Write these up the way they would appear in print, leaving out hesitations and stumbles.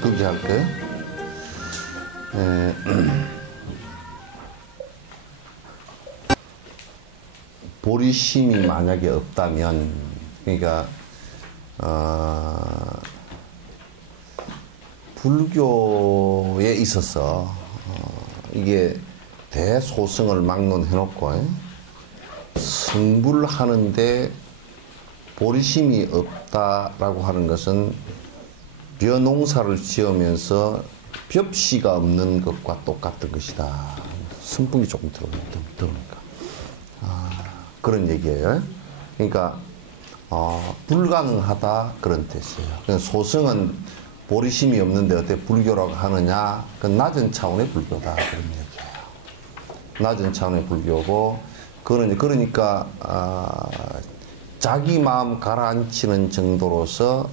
그렇게 할까요? 보리심이 만약에 없다면, 그러니까 불교에 있어서 이게 대소승을 막론해놓고 승불하는데 보리심이 없다라고 하는 것은 벼농사를 지으면서 벽시가 없는 것과 똑같은 것이다. 승풍이 조금 들어오니까 그런 얘기예요. 그러니까 불가능하다 그런 뜻이에요. 그러니까 소승은 보리심이 없는데 어떻게 불교라고 하느냐? 그건 낮은 차원의 불교다 그런 얘기예요. 낮은 차원의 불교고, 그러니까 자기 마음 가라앉히는 정도로서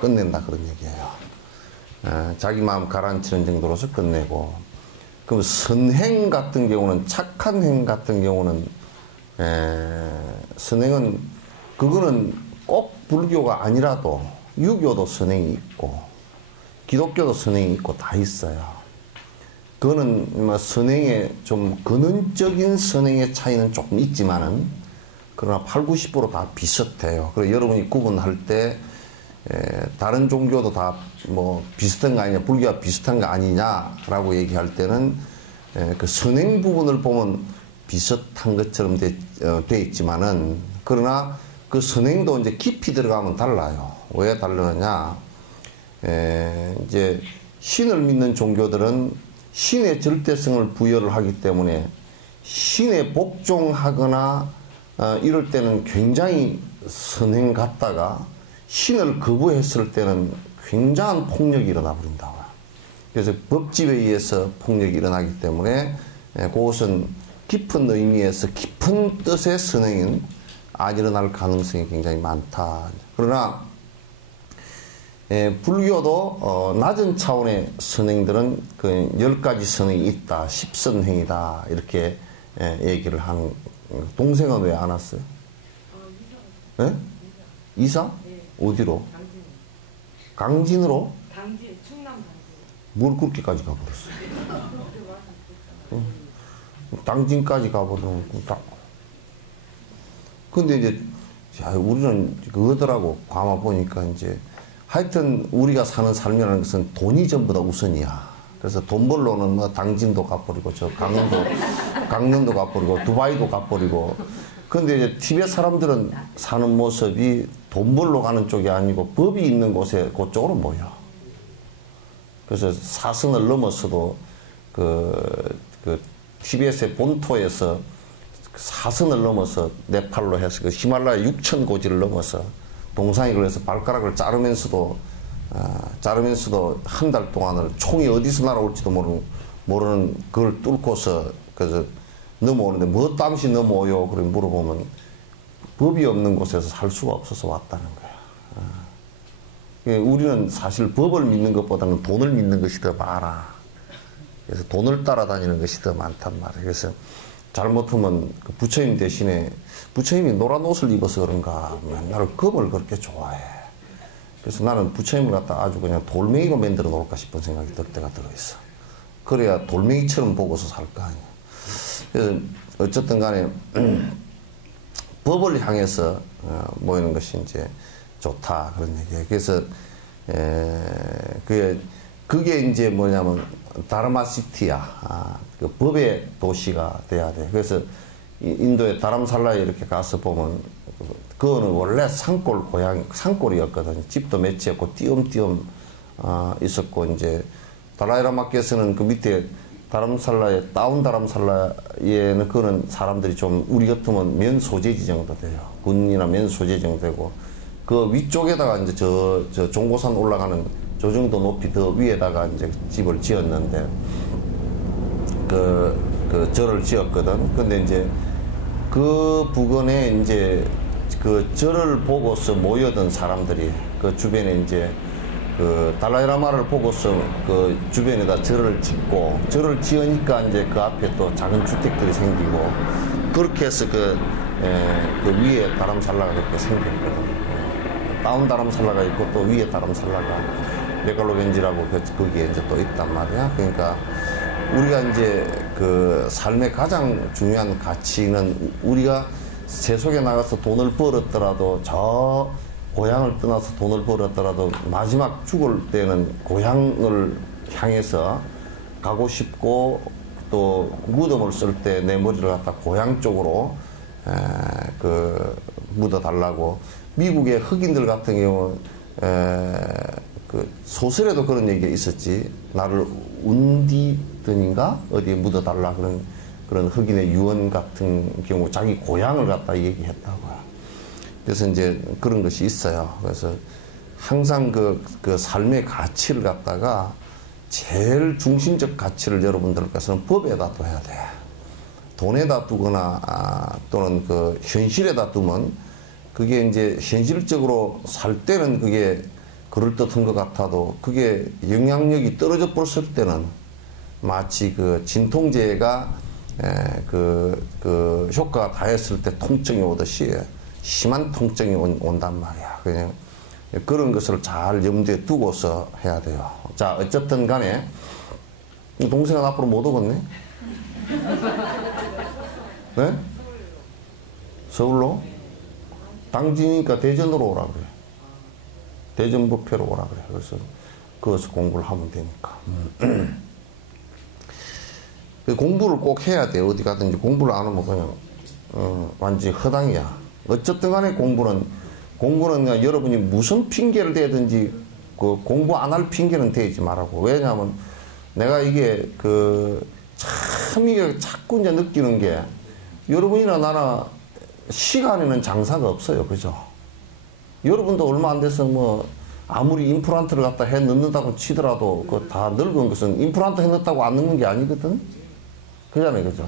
끝낸다 그런 얘기예요. 자기 마음 가라앉히는 정도로서 끝내고, 그럼 선행 같은 경우는, 착한 행 같은 경우는 선행은 그거는 꼭 불교가 아니라도 유교도 선행이 있고 기독교도 선행이 있고 다 있어요. 그거는 뭐 선행의 좀 근원적인 선행의 차이는 조금 있지만은 그러나 80, 90% 다 비슷해요. 그래서 여러분이 구분할 때 다른 종교도 다 뭐 비슷한 거 아니냐, 불교가 비슷한 거 아니냐라고 얘기할 때는 그 선행 부분을 보면 비슷한 것처럼 돼 있지만은, 그러나 그 선행도 이제 깊이 들어가면 달라요. 왜 다르느냐? 이제 신을 믿는 종교들은 신의 절대성을 부여를 하기 때문에 신에 복종하거나 이럴 때는 굉장히 선행 같다가 신을 거부했을 때는 굉장한 폭력이 일어나 버린다고. 그래서 법집에 의해서 폭력이 일어나기 때문에 그것은 깊은 의미에서 깊은 뜻의 선행은 안 일어날 가능성이 굉장히 많다. 그러나 불교도 낮은 차원의 선행들은 그 10가지 선행이 있다, 10선행이다 이렇게 얘기를 하는. 동생은 왜 안 왔어요? 네? 이사? 네. 어디로? 강진으로? 강진, 충남 강진. 뭘 그렇게까지 가버렸어? 당진까지 가버리면 딱. 근데 이제 우리는 그거더라고. 가마 보니까 이제 하여튼 우리가 사는 삶이라는 것은 돈이 전부 다 우선이야. 그래서 돈 벌러는 뭐 당진도 가버리고 저 강릉도 가버리고 두바이도 가버리고. 근데 이제 티베트 사람들은 사는 모습이 돈 벌러 가는 쪽이 아니고 법이 있는 곳에 그쪽으로 모여. 그래서 사선을 넘어서도 그 티베트의 본토에서 사선을 넘어서 네팔로 해서 그 히말라야 6천 고지를 넘어서 동상이 그래서 발가락을 자르면서도 한 달 동안을 총이 어디서 날아올지도 모르는 그걸 뚫고서 그래서 넘어오는데 뭐 땀시 넘어오요? 그래 물어보면 법이 없는 곳에서 살 수가 없어서 왔다는 거야. 우리는 사실 법을 믿는 것보다는 돈을 믿는 것이 더 많아. 그래서 돈을 따라다니는 것이 더 많단 말이에요. 그래서 잘못하면 그 부처님 대신에 부처님이 노란 옷을 입어서 그런가 맨날 금을 그렇게 좋아해. 그래서 나는 부처님을 갖다 아주 그냥 돌멩이로 만들어 놓을까 싶은 생각이 들 때가 들어있어. 그래야 돌멩이처럼 보고서 살 거 아니야. 그래서 어쨌든 간에 법을 향해서 모이는 것이 이제 좋다 그런 얘기예요. 그래서 그게 이제 뭐냐면 다르마시티야. 그 법의 도시가 돼야 돼. 그래서 인도의 다람살라에 이렇게 가서 보면 그거는 원래 산골이었거든. 집도 맺혔고 띄엄띄엄 있었고 이제 달라이라마께서는 그 밑에 다람살라에 다운 다람살라에는 그거는 사람들이 좀 우리 같으면 면 소재지 정도 돼요. 군이나 면 소재 정도 되고 그 위쪽에다가 이제 저 종고산 올라가는 저 정도 높이 더 위에다가 이제 집을 지었는데 그 절을 지었거든. 근데 이제 그 부근에 이제 그 절을 보고서 모여든 사람들이 그 주변에 이제 그 달라이라마를 보고서 그 주변에다 절을 짓고 절을 지으니까 이제 그 앞에 또 작은 주택들이 생기고 그렇게 해서 그 위에 다람살라가 그렇게 생겼거든. 다운 다람살라가 있고 또 위에 다람살라가 메갈로겐지라고 거기에 이제 또 있단 말이야. 그러니까 우리가 이제 그 삶의 가장 중요한 가치는 우리가 세속에 나가서 돈을 벌었더라도 저 고향을 떠나서 돈을 벌었더라도 마지막 죽을 때는 고향을 향해서 가고 싶고 또 무덤을 쓸 때 내 머리를 갖다 고향 쪽으로 묻어달라고. 미국의 흑인들 같은 경우 그 소설에도 그런 얘기가 있었지. 나를 운디든인가 어디에 묻어달라 그런 흑인의 유언 같은 경우 자기 고향을 갖다 얘기했다고요. 그래서 이제 그런 것이 있어요. 그래서 항상 그 삶의 가치를 갖다가 제일 중심적 가치를 여러분들께서는 법에다 둬야 돼. 돈에다 두거나 또는 그 현실에다 두면 그게 이제 현실적으로 살 때는 그게 그럴듯한 것 같아도 그게 영향력이 떨어져 버렸을 때는 마치 그 진통제가 그 효과가 다했을 때 통증이 오듯이 심한 통증이 온단 말이야. 그냥 그런 것을 잘 염두에 두고서 해야 돼요. 자, 어쨌든 간에 동생은 앞으로 못 오겠네? 네? 서울로? 당진이니까 대전으로 오라 그래. 대전 부패로 오라 그래. 그래서 거기서 공부를 하면 되니까. 공부를 꼭 해야 돼. 어디 가든지 공부를 안 하면 그냥 완전히 허당이야. 어쨌든 간에 공부는 그냥 여러분이 무슨 핑계를 대든지 그 공부 안 할 핑계는 대지 말라고. 왜냐하면 내가 이게 참 이게 자꾸 이제 느끼는 게 여러분이나 나나 시간에는 장사가 없어요. 그죠? 여러분도 얼마 안 돼서 뭐 아무리 임플란트를 갖다 해 넣는다고 치더라도 그 다 늙은 것은 임플란트 해 넣었다고 안 늙는 게 아니거든? 그잖아요. 그죠?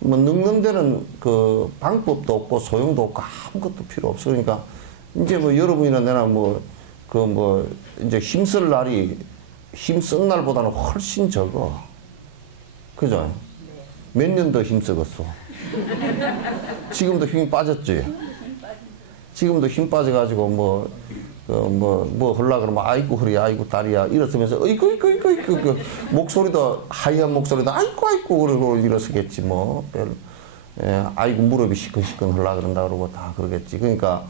뭐 늙는 데는 그 방법도 없고 소용도 없고 아무것도 필요 없어. 그러니까 이제 뭐 여러분이나 내나 이제 힘쓸 날이 힘쓴 날보다는 훨씬 적어. 그죠? 몇 년 더 힘쓰겠어. 지금도 힘이 빠졌지? 지금도 힘 빠져가지고 하려 그러면 아이고 허리야, 아이고 다리야 이러면서 어이구 목소리도 하이한 목소리도 아이고 그러고 이러시겠지 뭐. 아이고 무릎이 시큰시큰 하려 그런다 그러고 다 그러겠지. 그러니까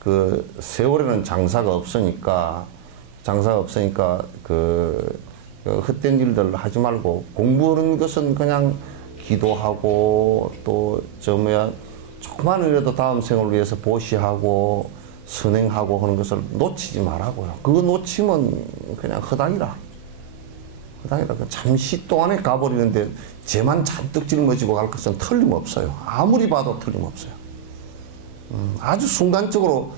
그 세월에는 장사가 없으니까 그 헛된 일들 하지 말고 공부하는 것은 그냥 기도하고 또 조그만이라도 다음 생을 위해서 보시하고 선행하고 하는 것을 놓치지 말라고요. 그거 놓치면 그냥 허당이라. 잠시 동안에 가버리는데 쟤만 잔뜩 짊어지고 갈 것은 틀림없어요. 아무리 봐도 틀림없어요. 아주 순간적으로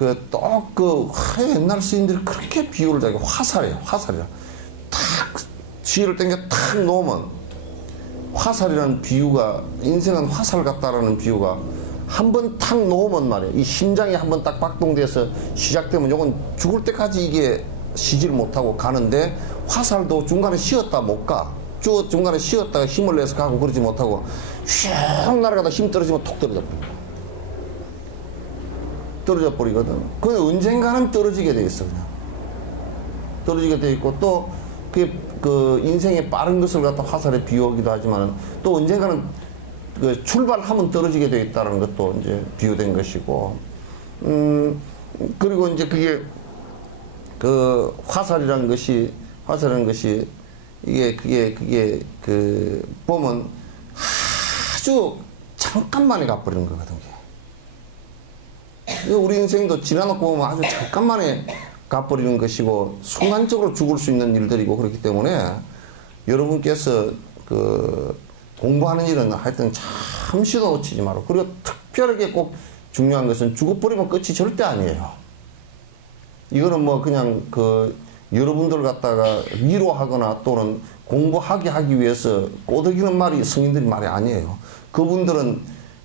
옛날 스님들이 그렇게 비유를 자기 화살이라. 탁 쥐를 당겨 탁 놓으면 화살이라는 비유가 인생은 화살 같다라는 비유가 한 번 탁 놓으면 말이야. 이 심장이 한 번 딱 박동돼서 시작되면 요건 죽을 때까지 이게 쉬지를 못하고 가는데 화살도 중간에 쉬었다 못 가. 중간에 쉬었다가 힘을 내서 가고 그러지 못하고 슉 날아가다 힘 떨어지면 톡 떨어져 버리거든. 그건 언젠가는 떨어지게 돼 있어. 그냥 떨어지게 돼 있고 또 그 인생의 빠른 것을 갖다 화살에 비유하기도 하지만 또 언젠가는 그 출발하면 떨어지게 돼 있다는 것도 이제 비유된 것이고, 그리고 이제 그게 그 화살이라는 것이 그게 보면 아주 잠깐만에 가버리는 거거든. 우리 인생도 지나놓고 보면 아주 잠깐만에 가버리는 것이고 순간적으로 죽을 수 있는 일들이고 그렇기 때문에 여러분께서 공부하는 일은 하여튼 잠시도 놓치지 말고, 그리고 특별하게 꼭 중요한 것은 죽어버리면 끝이 절대 아니에요. 이거는 뭐 그냥 여러분들 갖다가 위로하거나 또는 공부하게 하기 위해서 꼬드기는 말이 성인들이 말이 아니에요. 그분들은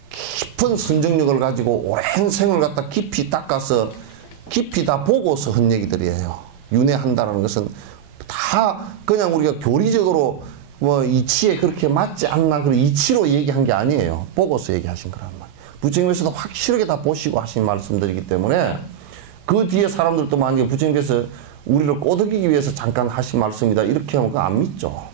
깊은 선정력을 가지고 오랜 생을 갖다 깊이 닦아서 깊이 다 보고서 한 얘기들이에요. 윤회한다는 것은 다 그냥 우리가 교리적으로 뭐 이치에 그렇게 맞지 않나 그런 이치로 얘기한 게 아니에요. 보고서 얘기하신 거란 말이에요. 부처님께서도 확실하게 다 보시고 하신 말씀들이기 때문에 그 뒤에 사람들도 만약에 부처님께서 우리를 꼬드기기 위해서 잠깐 하신 말씀이다 이렇게 하면 그거 안 믿죠.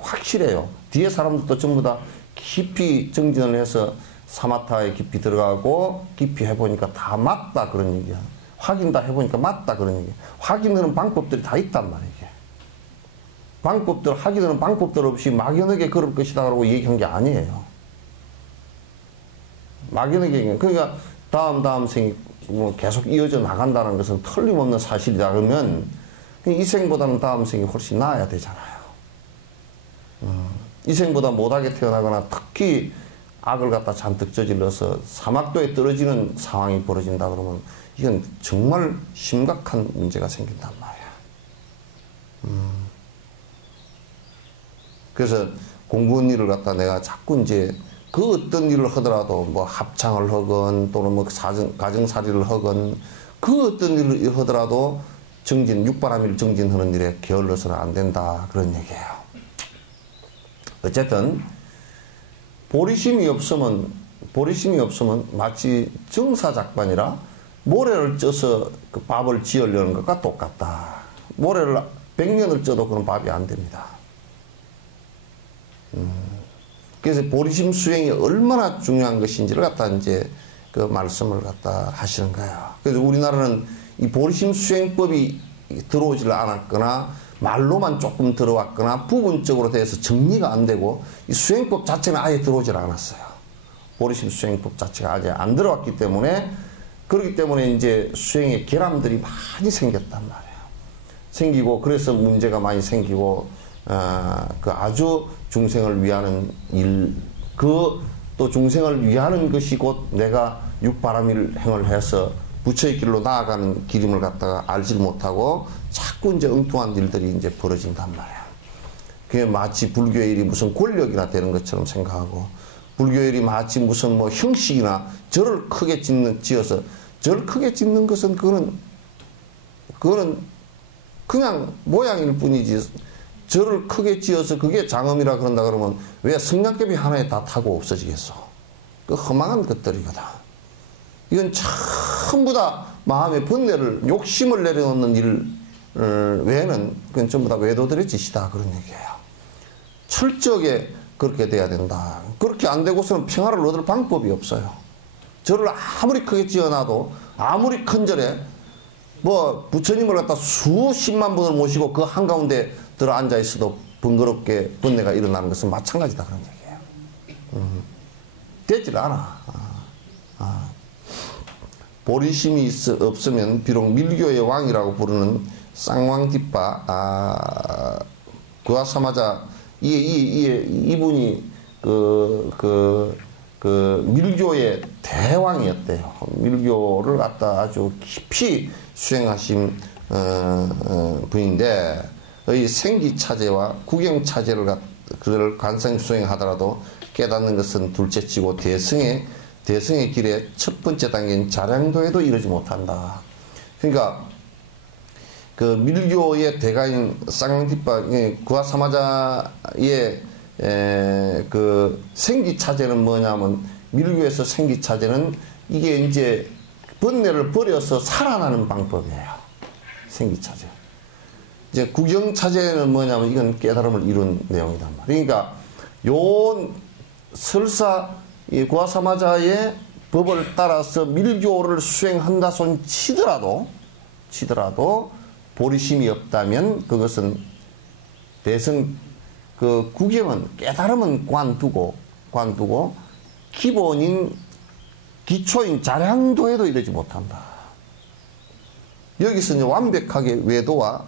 확실해요. 뒤에 사람들도 전부 다 깊이 정진을 해서 사마타에 깊이 들어가고 깊이 해보니까 다 맞다 그런 얘기야. 확인 다 해보니까 맞다 그런 얘기야. 확인하는 방법들이 다 있단 말이야. 방법들, 확인하는 방법들 없이 막연하게 그럴 것이다 라고 얘기한 게 아니에요. 막연하게 얘기해. 그러니까 다음 생이 뭐 계속 이어져 나간다는 것은 틀림없는 사실이다 그러면 이 생보다는 다음 생이 훨씬 나아야 되잖아요. 이 생보다 못하게 태어나거나 특히 악을 갖다 잔뜩 저질러서 사막도에 떨어지는 상황이 벌어진다 그러면 이건 정말 심각한 문제가 생긴단 말이야. 그래서 공부한 일을 갖다 내가 자꾸 이제 그 어떤 일을 하더라도 뭐 합창을 하건 또는 뭐 가정살이를 하건 그 어떤 일을 하더라도 육바라밀 정진하는 일에 게을러서는 안 된다 그런 얘기예요. 어쨌든 보리심이 없으면 마치 정사작반이라 모래를 쪄서 그 밥을 지으려는 것과 똑같다. 모래를 100년을 쪄도 그런 밥이 안 됩니다. 그래서 보리심 수행이 얼마나 중요한 것인지를 갖다 이제 그 말씀을 갖다 하시는 거예요. 그래서 우리나라는 이 보리심 수행법이 들어오질 않았거나 말로만 조금 들어왔거나 부분적으로 돼서 정리가 안 되고 이 수행법 자체는 아예 들어오질 않았어요. 보리심 수행법 자체가 아예 안 들어왔기 때문에 그렇기 때문에 이제 수행의 결함들이 많이 생겼단 말이에요. 생기고 그래서 문제가 많이 생기고 그 아주 중생을 위하는 일, 또 중생을 위하는 것이 곧 내가 육바라밀 행을 해서 부처의 길로 나아가는 길임을 갖다가 알지 못하고 자꾸 이제 엉뚱한 일들이 이제 벌어진단 말이야. 그게 마치 불교의 일이 무슨 권력이나 되는 것처럼 생각하고 불교의 일이 마치 무슨 뭐 형식이나 절을 크게 지어서 절을 크게 짓는 것은 그거는 그냥 모양일 뿐이지 절을 크게 지어서 그게 장엄이라 그런다 그러면 왜 성냥개비 하나에 다 타고 없어지겠어? 그 허망한 것들이거든. 이건 전부 다 마음의 번뇌를 욕심을 내려놓는 일 외에는 그건 전부 다 외도들의 짓이다 그런 얘기예요. 철저하게 그렇게 돼야 된다. 그렇게 안 되고서는 평화를 얻을 방법이 없어요. 절을 아무리 크게 지어놔도 아무리 큰 절에 뭐 부처님을 갖다 수십만 분을 모시고 그 한가운데 들어 앉아 있어도 번거롭게 번뇌가 일어나는 것은 마찬가지다 그런 얘기예요. 되질 않아. 보리심이 없으면 비록 밀교의 왕이라고 부르는 쌍왕디파 구아사마자 이분이 밀교의 대왕이었대요. 밀교를 갖다 아주 깊이 수행하신 분인데 의 생기차제와 구경차제를 그를 관성 수행하더라도 깨닫는 것은 둘째치고 대승의 길의 첫 번째 단계인 자량도에도 이르지 못한다. 그러니까 그 밀교의 대가인 쌍디파 구아사마자의 그 생기차제는 뭐냐면 밀교에서 생기차제는 이게 이제 번뇌를 버려서 살아나는 방법이에요. 생기차제. 이제 구경차제는 뭐냐면 이건 깨달음을 이룬 내용이단 말이에요. 그러니까 요 설사 이 구아사마자의 법을 따라서 밀교를 수행한다 손 치더라도 보리심이 없다면 그것은 대승 그 구경은 깨달음은 관두고 기본인 기초인 자량도에도 이르지 못한다. 여기서 이제 완벽하게 외도와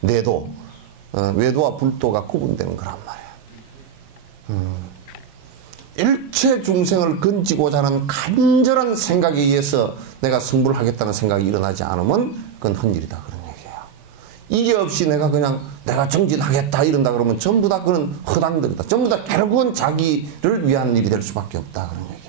내도, 외도와 불도가 구분되는 거란 말이야. 일체 중생을 건지고자 하는 간절한 생각에 의해서 내가 승부를 하겠다는 생각이 일어나지 않으면 그건 헛일이다 그런 얘기예요. 이게 없이 내가 정진하겠다 이런다 그러면 전부 다 그건 허당들이다. 전부 다 결국은 자기를 위한 일이 될 수밖에 없다 그런 얘기예요.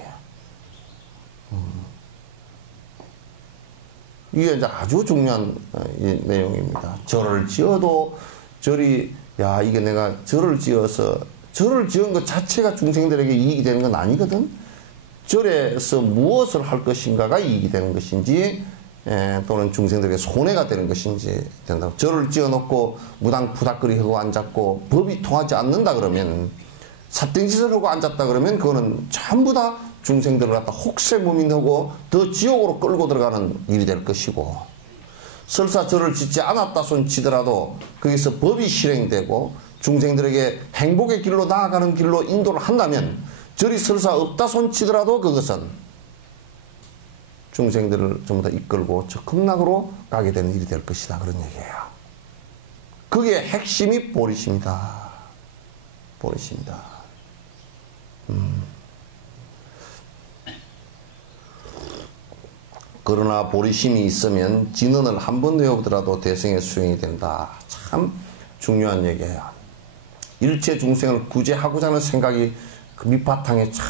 이게 이제 아주 중요한 내용입니다. 절을 지어도 이게 내가 절을 지은 것 자체가 중생들에게 이익이 되는 건 아니거든. 절에서 무엇을 할 것인가가 이익이 되는 것인지 또는 중생들에게 손해가 되는 것인지 된다고. 절을 지어놓고 무당푸닥거리 하고 앉았고 법이 통하지 않는다 그러면, 삿된 짓을 하고 앉았다 그러면 그거는 전부 다 중생들을 갖다 혹세무민하고 더 지옥으로 끌고 들어가는 일이 될 것이고, 설사 절을 짓지 않았다 손 치더라도 거기서 법이 실행되고 중생들에게 행복의 길로 나아가는 길로 인도를 한다면, 절이 설사 없다 손 치더라도 그것은 중생들을 좀 더 이끌고 저 극락으로 가게 되는 일이 될 것이다, 그런 얘기예요. 그게 핵심이 보리심이다. 보리심이다. 그러나 보리심이 있으면 진언을 한 번 외우더라도 대성의 수행이 된다. 참 중요한 얘기예요. 일체 중생을 구제하고자 하는 생각이 그 밑바탕에 착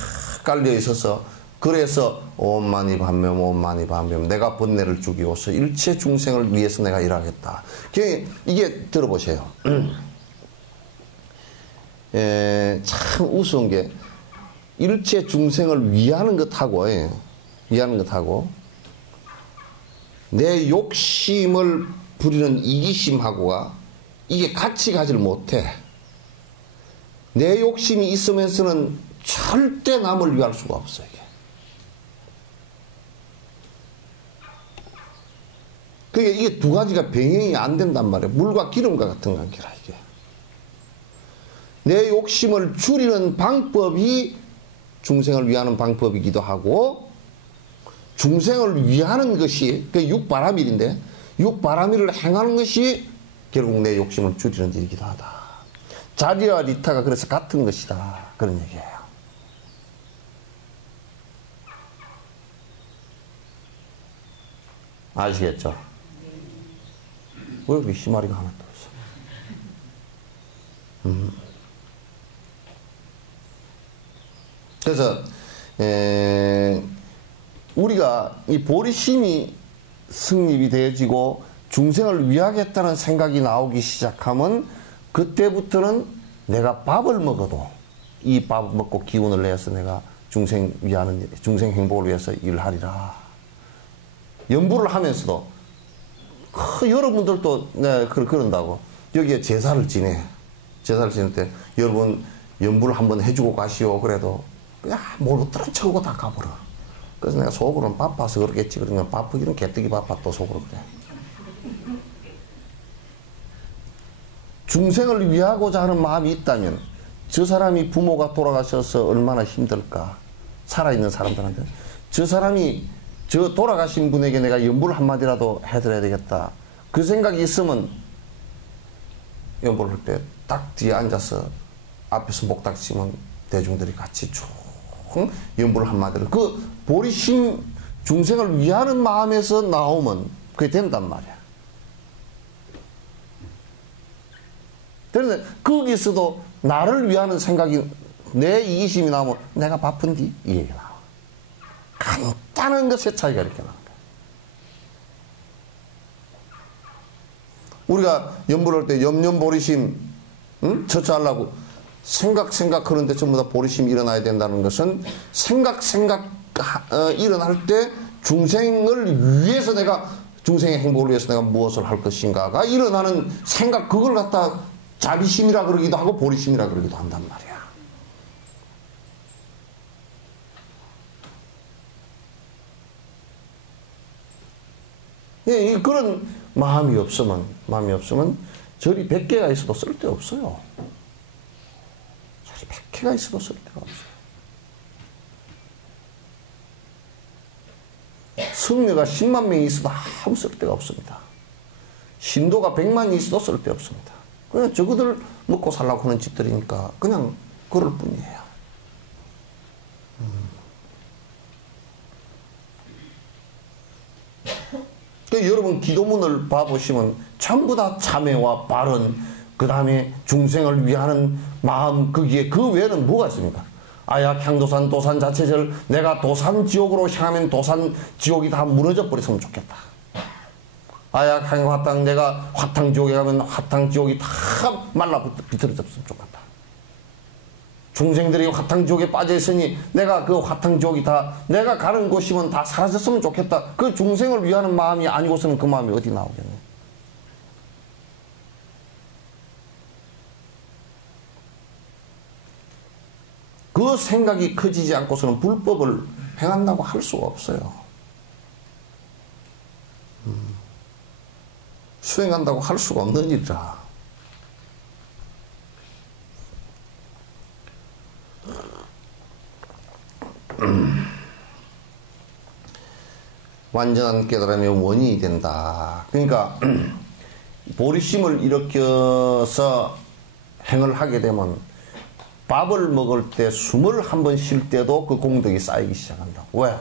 깔려 있어서, 그래서 오만이 반면 오만이 반면 내가 번뇌를 죽이고서 일체 중생을 위해서 내가 일하겠다. 이게 들어보세요. 참 우스운 게, 일체 중생을 위하는 것하고 내 욕심을 부리는 이기심하고가 이게 같이 가지를 못해. 내 욕심이 있으면서는 절대 남을 위할 수가 없어, 이게. 그러니까 이게 두 가지가 병행이 안 된단 말이에요. 물과 기름과 같은 관계라, 이게. 내 욕심을 줄이는 방법이 중생을 위하는 방법이기도 하고, 중생을 위하는 것이 그 육바라밀인데, 육바라밀을 행하는 것이 결국 내 욕심을 줄이는 일이기도 하다. 자리와 리타가 그래서 같은 것이다, 그런 얘기예요. 아시겠죠? 왜 우리 시마리가 하나 또 있어? 그래서 우리가 이 보리심이 성립이 되어지고 중생을 위하겠다는 생각이 나오기 시작하면, 그때부터는 내가 밥을 먹어도 이 밥을 먹고 기운을 내서 내가 중생 위하는 일, 중생 행복을 위해서 일하리라. 연부를 하면서도 여러분들도 그런다고 여기에 제사를 지내. 제사를 지낼 때 여러분 연부를 한번 해주고 가시오. 그래도 그냥 못 들은 척하고 다 가버려. 그래서 내가 속으로는 바빠서 그러겠지. 그러면 바쁘기는 개뜨기 바빠 또 속으로 그래. 중생을 위하고자 하는 마음이 있다면, 저 사람이 부모가 돌아가셔서 얼마나 힘들까. 살아있는 사람들한테 저 사람이 저 돌아가신 분에게 내가 연부를 한마디라도 해드려야 되겠다. 그 생각이 있으면 연부를 할 때 딱 뒤에 앉아서 앞에서 목닥치면 대중들이 같이 쭉 연부를 한마디를, 그 보리심, 중생을 위하는 마음에서 나오면 그게 된단 말이야. 그런데 거기서도 나를 위하는 생각이, 내 이기심이 나오면 내가 바쁜디? 이 얘기가 나와. 간단한 것의 차이가 이렇게 나온 거야. 우리가 연부를 할 때 염려보리심, 처처하려고 생각하는데 전부 다 보리심이 일어나야 된다는 것은, 일어날 때 중생을 위해서 내가, 중생의 행복을 위해서 내가 무엇을 할 것인가가 일어나는 생각, 그걸 갖다 자비심이라 그러기도 하고 보리심이라 그러기도 한단 말이야. 예, 그런 마음이 없으면 절이 100개가 있어도 쓸데없어요. 절이 100개가 있어도 쓸데가 없어요. 성녀가 10만 명이 있어도 아무 쓸데가 없습니다. 신도가 100만이 있어도 쓸데없습니다. 그냥 저거들 먹고 살라고 하는 집들이니까 그냥 그럴 뿐이에요. 그러니까 여러분 기도문을 봐보시면 전부 다 참회와 발언, 그 다음에 중생을 위하는 마음, 거기에 그 외에는 뭐가 있습니까? 아야 향도산 도산 자체절, 내가 도산 지옥으로 향하면 도산 지옥이 다 무너져 버렸으면 좋겠다. 아야 향화탕, 내가 화탕 지옥에 가면 화탕 지옥이 다 말라 비틀어졌으면 좋겠다. 중생들이 화탕지옥에 빠져 있으니 내가 그 화탕지옥이 다 내가 가는 곳이면 다 사라졌으면 좋겠다. 그 중생을 위하는 마음이 아니고서는 그 마음이 어디 나오겠니? 그 생각이 커지지 않고서는 불법을 행한다고 할 수가 없어요. 수행한다고 할 수가 없는 일이라. 완전한 깨달음이 원인이 된다. 그러니까 보리심을 일으켜서 행을 하게 되면 밥을 먹을 때 숨을 한 번 쉴 때도 그 공덕이 쌓이기 시작한다. 왜?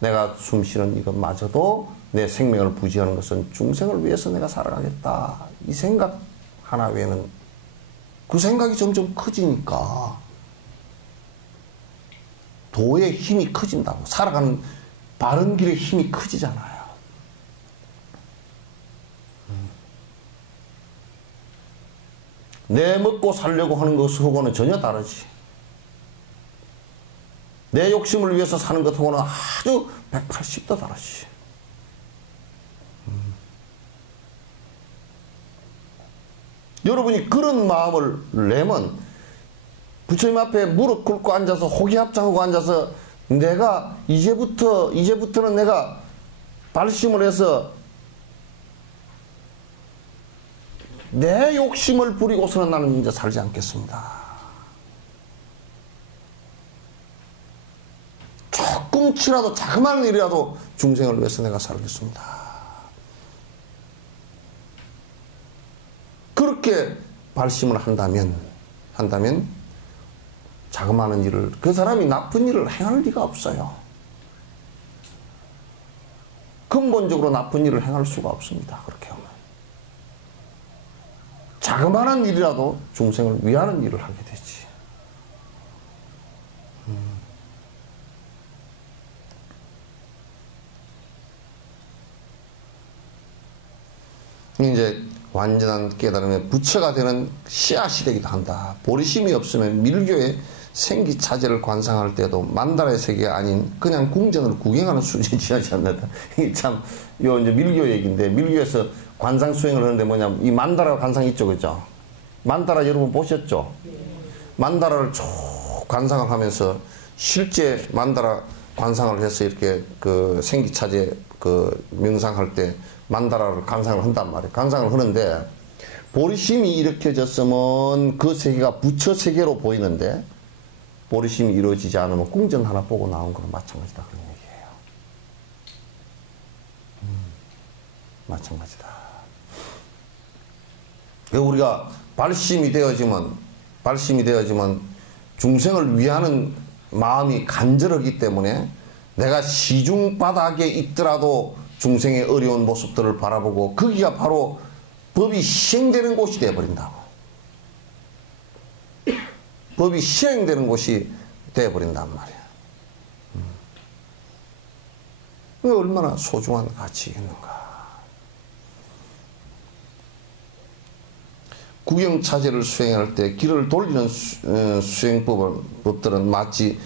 내가 숨 쉬는 이것마저도 내 생명을 부지하는 것은 중생을 위해서 내가 살아가겠다. 이 생각 하나 외에는 그 생각이 점점 커지니까 도의 힘이 커진다고. 살아가는 바른 길의 힘이 커지잖아요. 내 먹고 살려고 하는 것하고는 전혀 다르지. 내 욕심을 위해서 사는 것하고는 아주 180도 다르지. 여러분이 그런 마음을 내면 부처님 앞에 무릎 꿇고 앉아서 호기합장하고 앉아서 내가 이제부터는 내가 발심을 해서 내 욕심을 부리고서는 나는 이제 살지 않겠습니다. 조금치라도 자그마한 일이라도 중생을 위해서 내가 살겠습니다. 그렇게 발심을 한다면 자그마한 일을, 그 사람이 나쁜 일을 행할 리가 없어요. 근본적으로 나쁜 일을 행할 수가 없습니다. 그렇게 하면. 자그마한 일이라도 중생을 위하는 일을 하게 되지. 이제 완전한 깨달음의 부처가 되는 씨앗이 되기도 한다. 보리심이 없으면 밀교의 생기차제를 관상할 때도 만다라의 세계가 아닌 그냥 궁전을 구경하는 수준이 지나지 않는다. 이게 참, 요 이제 밀교 얘기인데, 밀교에서 관상 수행을 하는데 뭐냐면, 이 만다라 관상 있죠, 그죠? 만다라 여러분 보셨죠? 만다라를 쭉 관상을 하면서 실제 만다라 관상을 해서 이렇게 그 생기차제 그 명상할 때 만다라를 관상을 한단 말이에요. 관상을 하는데, 보리심이 일으켜졌으면 그 세계가 부처 세계로 보이는데, 보리심이 이루어지지 않으면 궁전 하나 보고 나온 거랑 마찬가지다. 그런 얘기예요. 마찬가지다. 우리가 발심이 되어지면 중생을 위하는 마음이 간절하기 때문에 내가 시중 바닥에 있더라도 중생의 어려운 모습들을 바라보고 거기가 바로 법이 시행되는 곳이 되어버린다고. 법이 시행되는 곳이 되어버린단 말이야. 이게 얼마나 소중한 가치겠는가. 구경차제를 수행할 때 길을 돌리는 수행법들은 마치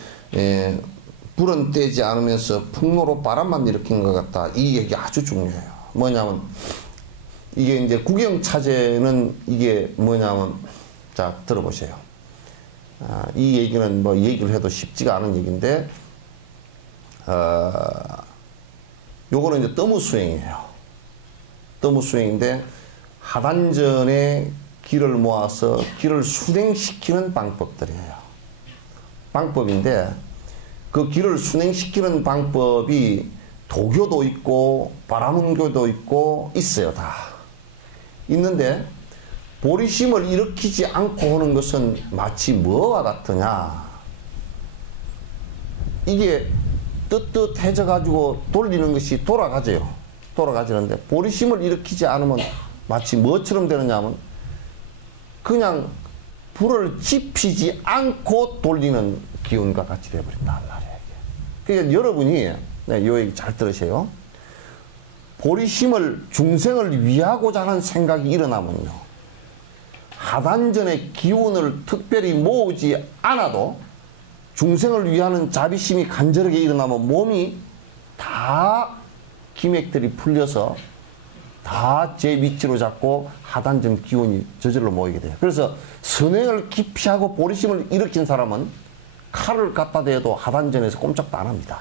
불은 떼지 않으면서 풍로로 바람만 일으킨 것 같다. 이 얘기 아주 중요해요. 뭐냐면 이게 이제 구경차제는 이게 뭐냐면, 자 들어보세요. 이 얘기는 뭐 얘기를 해도 쉽지가 않은 얘기인데, 요거는 이제 떠무수행이에요. 떠무수행인데 하단전에 길을 모아서 길을 순행시키는 방법들이에요. 방법인데 그 길을 순행시키는 방법이 도교도 있고 바라문교도 있고 있어요. 다 있는데 보리심을 일으키지 않고 오는 것은 마치 뭐와 같으냐. 이게 뜨뜻해져 가지고 돌리는 것이 돌아가지는데 보리심을 일으키지 않으면 마치 뭐처럼 되느냐 하면 그냥 불을 지피지 않고 돌리는 기운과 같이 되어버린단 말이에요. 그러니까 여러분이 이 얘기 잘 들으세요. 보리심을 중생을 위하고자 하는 생각이 일어나면요, 하단전의 기운을 특별히 모으지 않아도 중생을 위하는 자비심이 간절하게 일어나면 몸이 다 기맥들이 풀려서 다 제 위치로 잡고 하단전 기운이 저절로 모이게 돼요. 그래서 선행을 기피하고 보리심을 일으킨 사람은 칼을 갖다 대도 하단전에서 꼼짝도 안 합니다.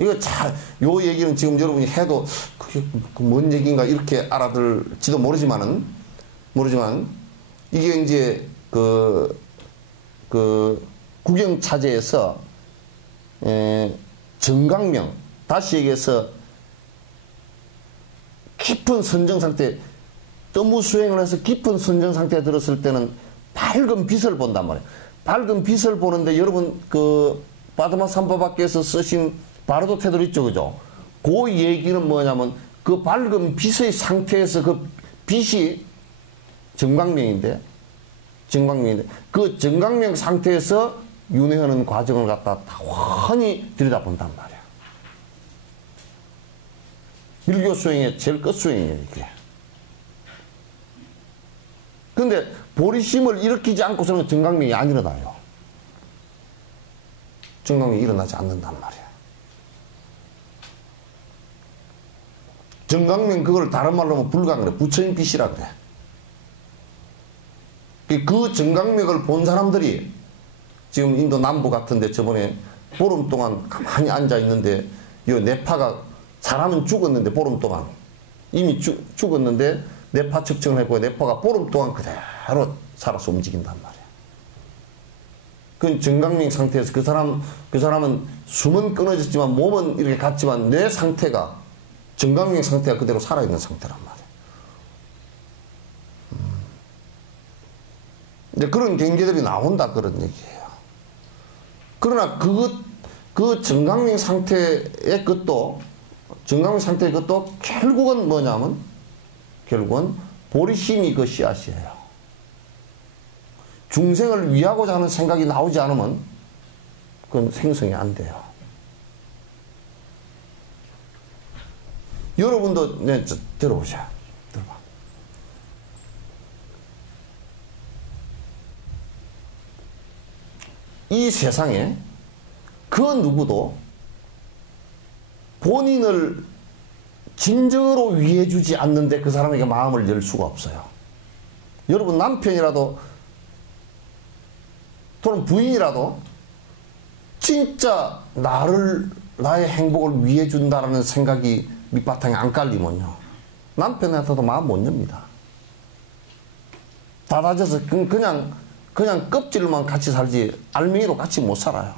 이거 요 얘기는 지금 여러분이 해도 그게 뭔 얘기인가 이렇게 알아들지도 모르지만 이게 이제 구경차제에서 정강명, 다시 얘기해서 깊은 선정 상태, 떠무 수행을 해서 깊은 선정 상태에 들었을 때는 밝은 빛을 본단 말이에요. 밝은 빛을 보는데 여러분 바드마 삼바밖에서 쓰신 바르도 테두리 있죠, 그죠? 그 얘기는 뭐냐면 그 밝은 빛의 상태에서 그 빛이 정광명인데 그 정광명 상태에서 윤회하는 과정을 갖다 환히 들여다본단 말이야. 일교 수행의 제일 끝 수행이에요, 이게. 근데 보리심을 일으키지 않고서는 정광명이 안 일어나요. 정광명이 일어나지 않는단 말이야. 정광명 그걸 다른 말로 하면 불광이래. 부처인 빛이라 그래. 그 정광명을 본 사람들이 지금 인도 남부 같은데 저번에 보름 동안 가만히 앉아 있는데 요 뇌파가 사람은 죽었는데 보름 동안 이미 죽었는데 뇌파 측정을 했고 뇌파가 보름 동안 그대로 살아서 움직인단 말이야. 그 정광명 상태에서 그 사람은 숨은 끊어졌지만 몸은 이렇게 갔지만 뇌 상태가 정광명 상태가 그대로 살아있는 상태란 말이야. 이제 그런 경계들이 나온다 그런 얘기예요. 그러나 그 정광명 상태의 것도 결국은 뭐냐면 결국은 보리심이 그 씨앗이에요. 중생을 위하고자 하는 생각이 나오지 않으면 그건 생성이 안 돼요. 여러분도 들어보세요. 들어봐. 이 세상에 그 누구도 본인을 진정으로 위해주지 않는데 그 사람에게 마음을 열 수가 없어요. 여러분 남편이라도 또는 부인이라도 진짜 나의 행복을 위해준다라는 생각이 밑바탕에 안 깔리면요. 남편한테도 마음 못 엽니다. 닫아져서 그냥 껍질만 같이 살지 알맹이로 같이 못 살아요.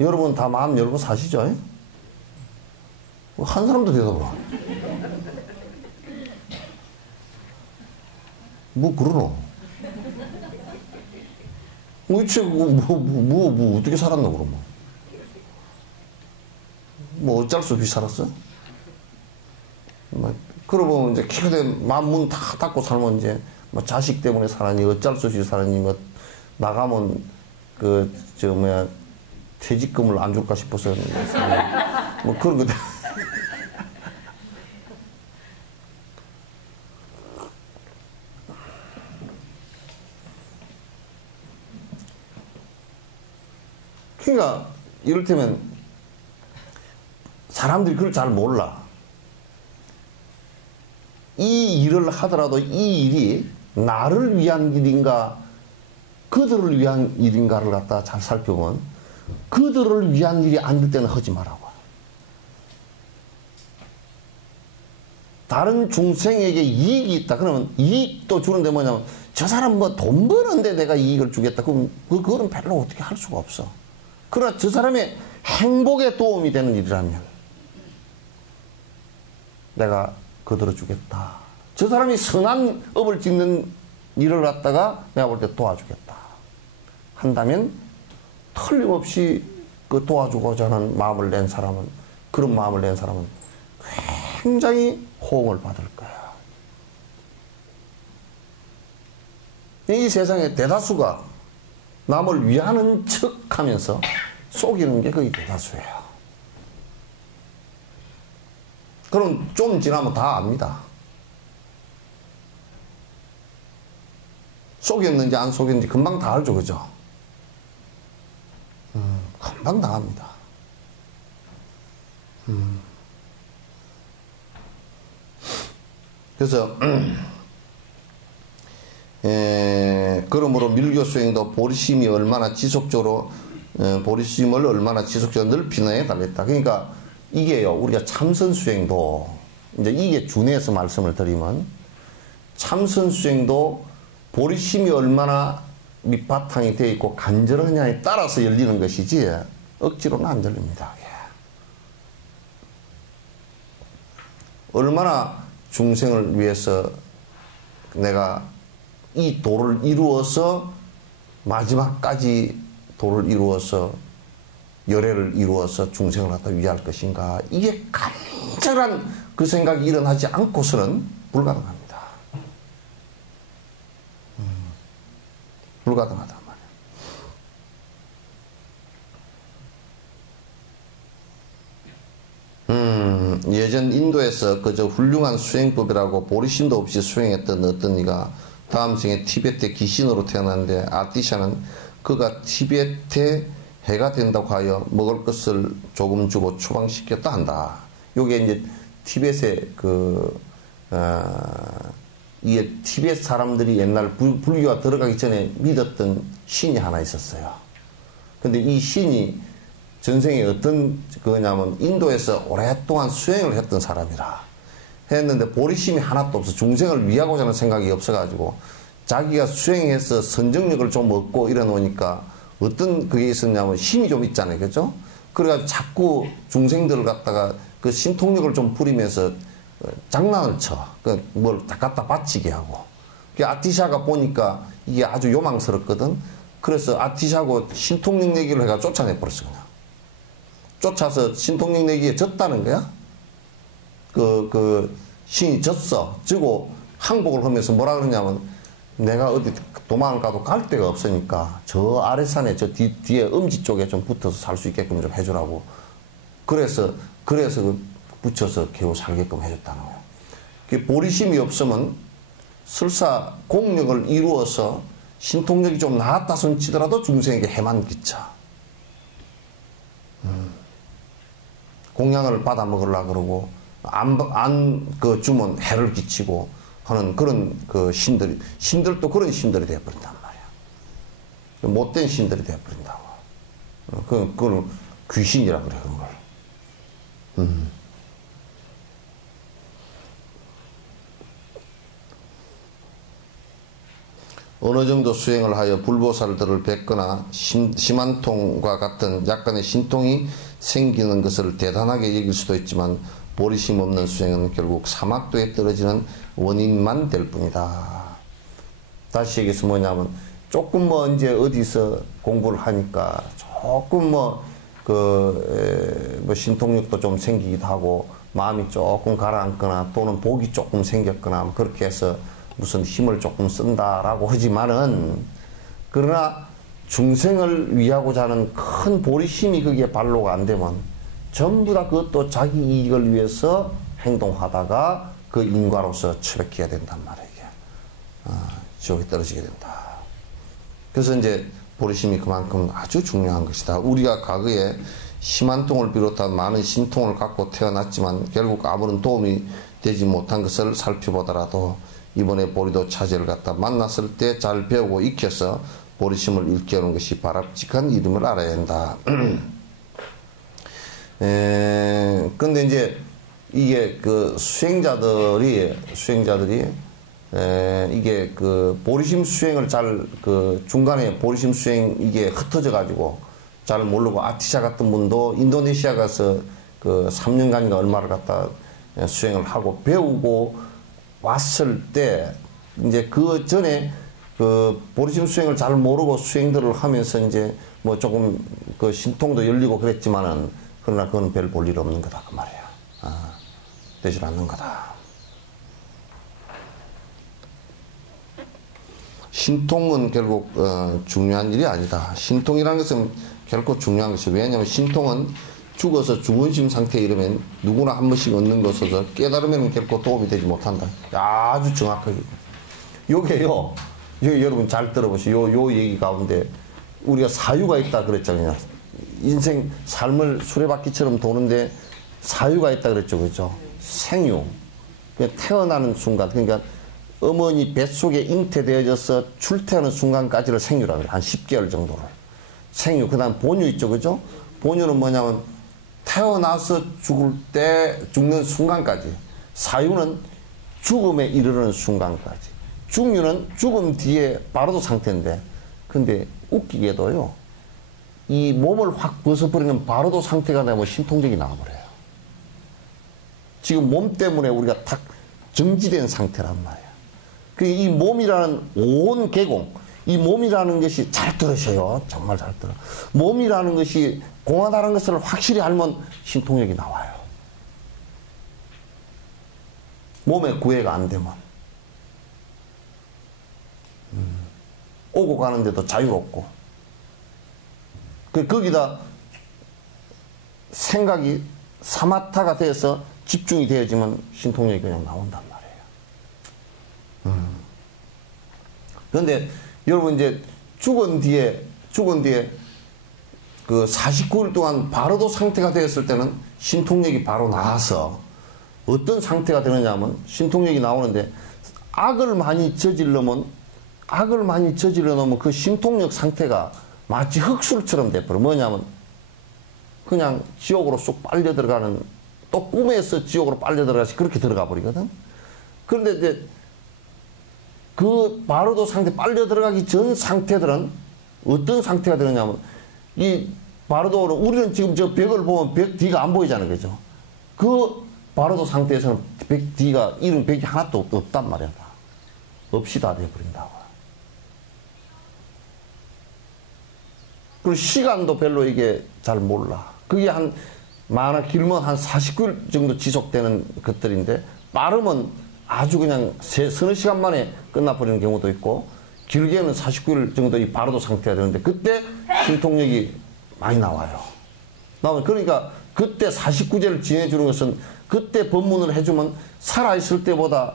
여러분 다 마음 열고 사시죠? 한 사람도 대답을 안 해. 뭐 그러노? 어떻게 살았나 그러면? 뭐 어쩔 수 없이 살았어? 그러고 보면 이제 키우된 마음 문 다 닫고 살면 이제 뭐 자식 때문에 살았니 어쩔 수 없이 살았니 뭐 나가면 퇴직금을 안 줄까 싶어서 뭐 그런 거. 그러니까 이를테면 사람들이 그걸 잘 몰라. 이 일을 하더라도 이 일이 나를 위한 일인가 그들을 위한 일인가를 갖다 잘 살펴보면 그들을 위한 일이 아닐 때는 하지 말라고. 다른 중생에게 이익이 있다. 그러면 이익도 주는데 뭐냐면 저 사람 뭐 돈 버는데 내가 이익을 주겠다. 그럼 그거는 별로 어떻게 할 수가 없어. 그러나 저 사람의 행복에 도움이 되는 일이라면 내가 거들어 주겠다. 저 사람이 선한 업을 짓는 일을 갖다가 내가 볼 때 도와주겠다. 한다면 틀림없이 그 도와주고자 하는 마음을 낸 사람은 그런 마음을 낸 사람은 굉장히 호응을 받을 거야. 이 세상의 대다수가 남을 위하는 척 하면서 속이는 게 거의 대다수예요. 그럼 좀 지나면 다 압니다. 속였는지 안 속였는지 금방 다 알죠, 그죠? 금방 다 압니다. 그래서 그러므로 밀교 수행도 보리심이 얼마나 지속적으로 보리심을 얼마나 지속적으로 넓히느냐에 달렸다. 그러니까 이게요, 우리가 참선 수행도 이제 이게 준해서 말씀을 드리면 참선 수행도 보리심이 얼마나 밑바탕이 되어 있고 간절하냐에 따라서 열리는 것이지 억지로는 안 열립니다. 얼마나 중생을 위해서 내가 이 도를 이루어서 마지막까지 도를 이루어서 열애를 이루어서 중생을 갖다 위할 것인가, 이게 간절한 그 생각이 일어나지 않고서는 불가능합니다. 불가능하단 말이에요. 예전 인도에서 그저 훌륭한 수행법이라고 보리심도 없이 수행했던 어떤 이가 다음 생에 티베트의 귀신으로 태어났는데, 아티샤는 그가 티베트의 해가 된다고 하여 먹을 것을 조금 주고 추방시켰다 한다. 요게 이제 티베트의 이게 티베트 사람들이 옛날 불교가 들어가기 전에 믿었던 신이 하나 있었어요. 근데 이 신이 전생에 어떤 그거냐면 인도에서 오랫동안 수행을 했던 사람이라 했는데 보리심이 하나도 없어. 중생을 위하고자 하는 생각이 없어가지고 자기가 수행해서 선정력을 좀 얻고 이래 놓으니까 어떤 그게 있었냐면 힘이 좀 있잖아요. 그죠? 그래가지고 자꾸 중생들을 갖다가 그 신통력을 좀 부리면서 장난을 쳐. 뭘 다 갖다 바치게 하고. 아티샤가 보니까 이게 아주 요망스럽거든. 그래서 아티샤하고 신통력 내기를 해가 쫓아내버렸어, 그냥. 쫓아서 신통력 내기에 졌다는 거야. 신이 졌어. 지고 항복을 하면서 뭐라 그러냐면, 내가 어디 도망을 가도 갈 데가 없으니까 저 아래산에 저 뒤에 음지 쪽에 좀 붙어서 살 수 있게끔 좀 해주라고. 그래서 붙여서 겨우 살게끔 해줬다는 거예요. 보리심이 없으면 설사 공력을 이루어서 신통력이 좀 나았다 손치더라도 중생에게 해만 끼쳐. 공양을 받아 먹으려고 그러고 주면 해를 끼치고 하는 그런 신들도 그런 신들이 되어버린단 말이야. 못된 신들이 되어버린다고. 그걸 귀신이라 그래, 그런 걸. 어느 정도 수행을 하여 불보살들을 뵙거나 심한통과 같은 약간의 신통이 생기는 것을 대단하게 여길 수도 있지만, 보리심 없는 수행은 결국 사막도에 떨어지는 원인만 될 뿐이다. 다시 얘기해서 뭐냐면, 조금 이제 어디서 공부를 하니까 조금 신통력도 좀 생기기도 하고, 마음이 조금 가라앉거나 또는 복이 조금 생겼거나 그렇게 해서 무슨 힘을 조금 쓴다라고 하지만은, 그러나 중생을 위하고자 하는 큰 보리심이 거기에 발로가 안 되면 전부 다 그것도 자기 이익을 위해서 행동하다가 그 인과로서 처박히게 된단 말이에요. 지옥에 떨어지게 된다. 그래서 이제 보리심이 그만큼 아주 중요한 것이다. 우리가 과거에 심한통을 비롯한 많은 신통을 갖고 태어났지만 결국 아무런 도움이 되지 못한 것을 살펴보더라도 이번에 보리도 차제를 갖다 만났을 때 잘 배우고 익혀서 보리심을 일깨우는 것이 바람직한 이름을 알아야 한다. 근데 이제 이게 수행자들이 이게 보리심 수행을 중간에 보리심 수행 이게 흩어져 가지고 잘 모르고, 아티샤 같은 분도 인도네시아 가서 3년간인가 얼마를 갖다 수행을 하고 배우고 왔을 때, 이제 그 전에 보리심 수행을 잘 모르고 수행들을 하면서 이제 조금 신통도 열리고 그랬지만은, 그러나 그건 별 볼 일 없는 거다, 그 말이야. 되질 않는 거다. 신통은 결국 중요한 일이 아니다. 신통이라는 것은 결코 중요한 것이, 왜냐하면 신통은 죽어서 중원심 상태 이러면 누구나 한 번씩 얻는 것에서 깨달으면 결코 도움이 되지 못한다. 아주 정확하게. 요게요, 여러분 잘 들어보시오. 요 얘기 가운데 우리가 사유가 있다 그랬잖아요. 인생 삶을 수레바퀴처럼 도는데 사유가 있다 그랬죠. 그죠? 생유. 태어나는 순간, 그러니까 어머니 뱃속에 잉태되어져서 출태하는 순간까지를 생유라 그래요. 한 10개월 정도를. 생유. 그 다음 본유 있죠. 그죠? 본유는 뭐냐면 태어나서 죽을 때 죽는 순간까지. 사유는 죽음에 이르는 순간까지. 중유는 죽음 뒤에 바로도 상태인데, 근데 웃기게도요, 이 몸을 확 벗어버리는 바로도 상태가 되면 신통력이 나와버려요. 지금 몸 때문에 우리가 탁 정지된 상태란 말이에요. 이 몸이라는 온 개공, 이 몸이라는 것이 잘 들으셔요. 정말 잘 들어. 몸이라는 것이 공하다는 것을 확실히 알면 신통력이 나와요. 몸에 구애가 안 되면. 오고 가는데도 자유롭고. 거기다 생각이 사마타가 돼서 집중이 되어지면 신통력이 그냥 나온단 말이에요. 그런데 여러분 이제 죽은 뒤에 그 49일 동안 바로도 상태가 되었을 때는 신통력이 바로 나와서 어떤 상태가 되느냐면 신통력이 나오는데 악을 많이 저질러 놓으면 그 신통력 상태가 마치 흑술처럼 돼버려. 뭐냐면 그냥 지옥으로 쏙 빨려 들어가는, 또 꿈에서 지옥으로 빨려 들어가서 그렇게 들어가 버리거든. 그런데 이제 그 바로도 상태, 빨려 들어가기 전 상태들은 어떤 상태가 되느냐면, 이 바로도는 우리는 지금 저 벽을 보면 벽 뒤가 안 보이잖아요. 그죠? 그 바로도 상태에서는 벽 뒤가, 이런 벽이 하나도 없단 말이야. 없이 다 돼버린다고. 그리고 시간도 별로 이게 잘 몰라. 그게 길면 한 49일 정도 지속되는 것들인데, 빠르면 아주 그냥 서너 시간 만에 끝나버리는 경우도 있고, 길게는 49일 정도 이 바로도 상태가 되는데, 그때 신통력이 많이 나와요. 그러니까 그때 49제를 지내주는 것은, 그때 법문을 해주면 살아있을 때보다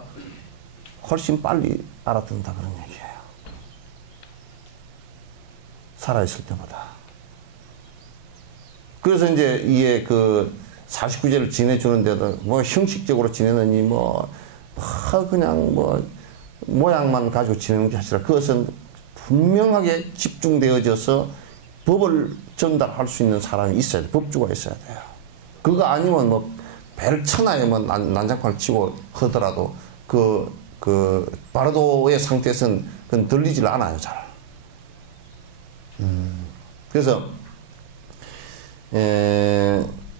훨씬 빨리 알아듣는다 그런 얘기예요. 살아있을 때보다. 그래서 이제 이게 그 49제를 지내주는데도 뭐 형식적으로 지내느니 그냥 모양만 가지고 지내는 게 아니라 그것은 분명하게 집중되어져서 법을 전달할 수 있는 사람이 있어야 돼. 법주가 있어야 돼요. 그거 아니면 벨천하에 난장판을 치고 하더라도 바로도의 상태에서는 그건 들리질 않아요, 잘. 그래서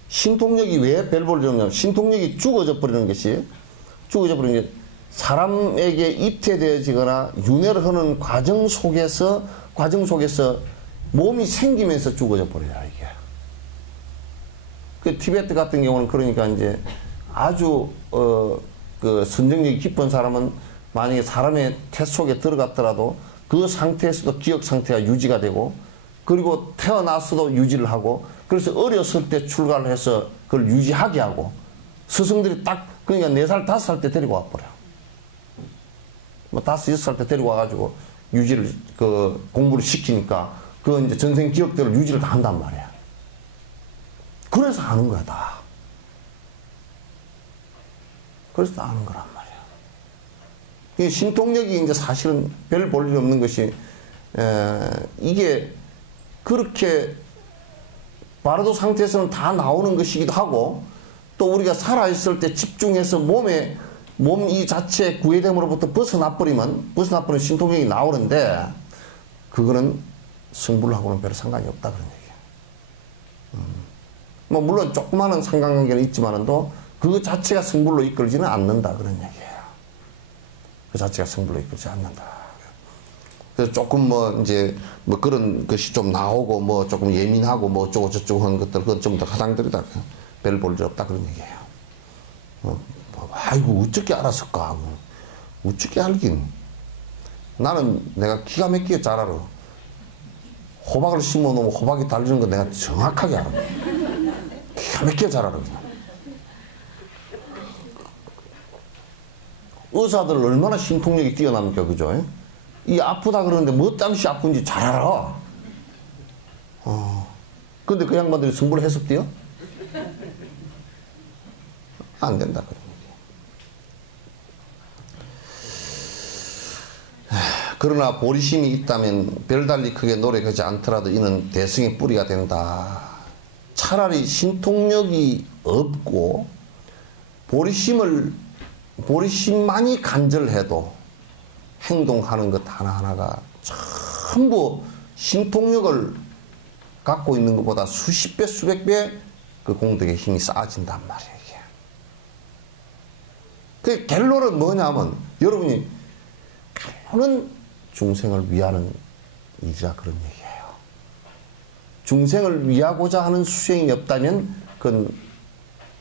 신통력이 왜 별볼을 주냐면, 신통력이 죽어져 버리는 게 사람에게 입퇴되어지거나 윤회를 하는 과정 속에서 몸이 생기면서 죽어져 버려요, 이게. 그 티베트 같은 경우는 그러니까 이제 아주 그 선정력이 깊은 사람은 만약에 사람의 태 속에 들어갔더라도 그 상태에서도 기억 상태가 유지가 되고, 그리고 태어나서도 유지를 하고, 그래서 어렸을 때 출가를 해서 그걸 유지하게 하고, 스승들이 그러니까 4살, 5살 때 데리고 와버려. 5, 6살 때 데리고 와가지고 공부를 시키니까, 이제 전생 기억들을 유지를 다 한단 말이야. 그래서 아는 거야, 다. 그래서 다 아는 거란 말이야. 이 신통력이 이제 사실은 별 볼 일 없는 것이, 이게 그렇게 바로도 상태에서는 다 나오는 것이기도 하고, 또 우리가 살아있을 때 집중해서 몸 이 자체 구애됨으로부터 벗어나버리면 신통력이 나오는데, 그거는 성불하고는 별 상관이 없다 그런 얘기예요. 물론 조그마한 상관관계는 있지만도 그 자체가 성불로 이끌지는 않는다 그런 얘기예요. 그 자체가 성불로 이끌지 않는다. 그래서 조금 그런 것이 좀 나오고 조금 예민하고 어쩌고 저쩌고 하는 것들, 그건 좀 더 가장들이다. 별 볼 일 없다 그런 얘기예요. 아이고 어떻게 알았을까? 어떻게 알긴. 나는 내가 기가 막히게 잘 알아. 호박을 심어 놓으면 호박이 달리는 거 내가 정확하게 알아. 몇 개 자라라. 그냥. 의사들 얼마나 신통력이 뛰어납니까, 그죠? 이 아프다 그러는데 뭐 땀시 아픈지 잘 알아. 근데 그 양반들이 승부를 해석돼요? 안 된다, 그런 얘기. 그러나 보리심이 있다면 별달리 크게 노력하지 않더라도 이는 대승의 뿌리가 된다. 차라리 신통력이 없고 보리심만이 간절해도 행동하는 것 하나하나가 전부 신통력을 갖고 있는 것보다 수십 배, 수백 배 그 공덕의 힘이 쌓아진단 말이에요. 이게. 그 결론은 뭐냐면 여러분이 결론은 중생을 위하는 일이라 그런 얘기예요. 중생을 위하고자 하는 수행이 없다면 그건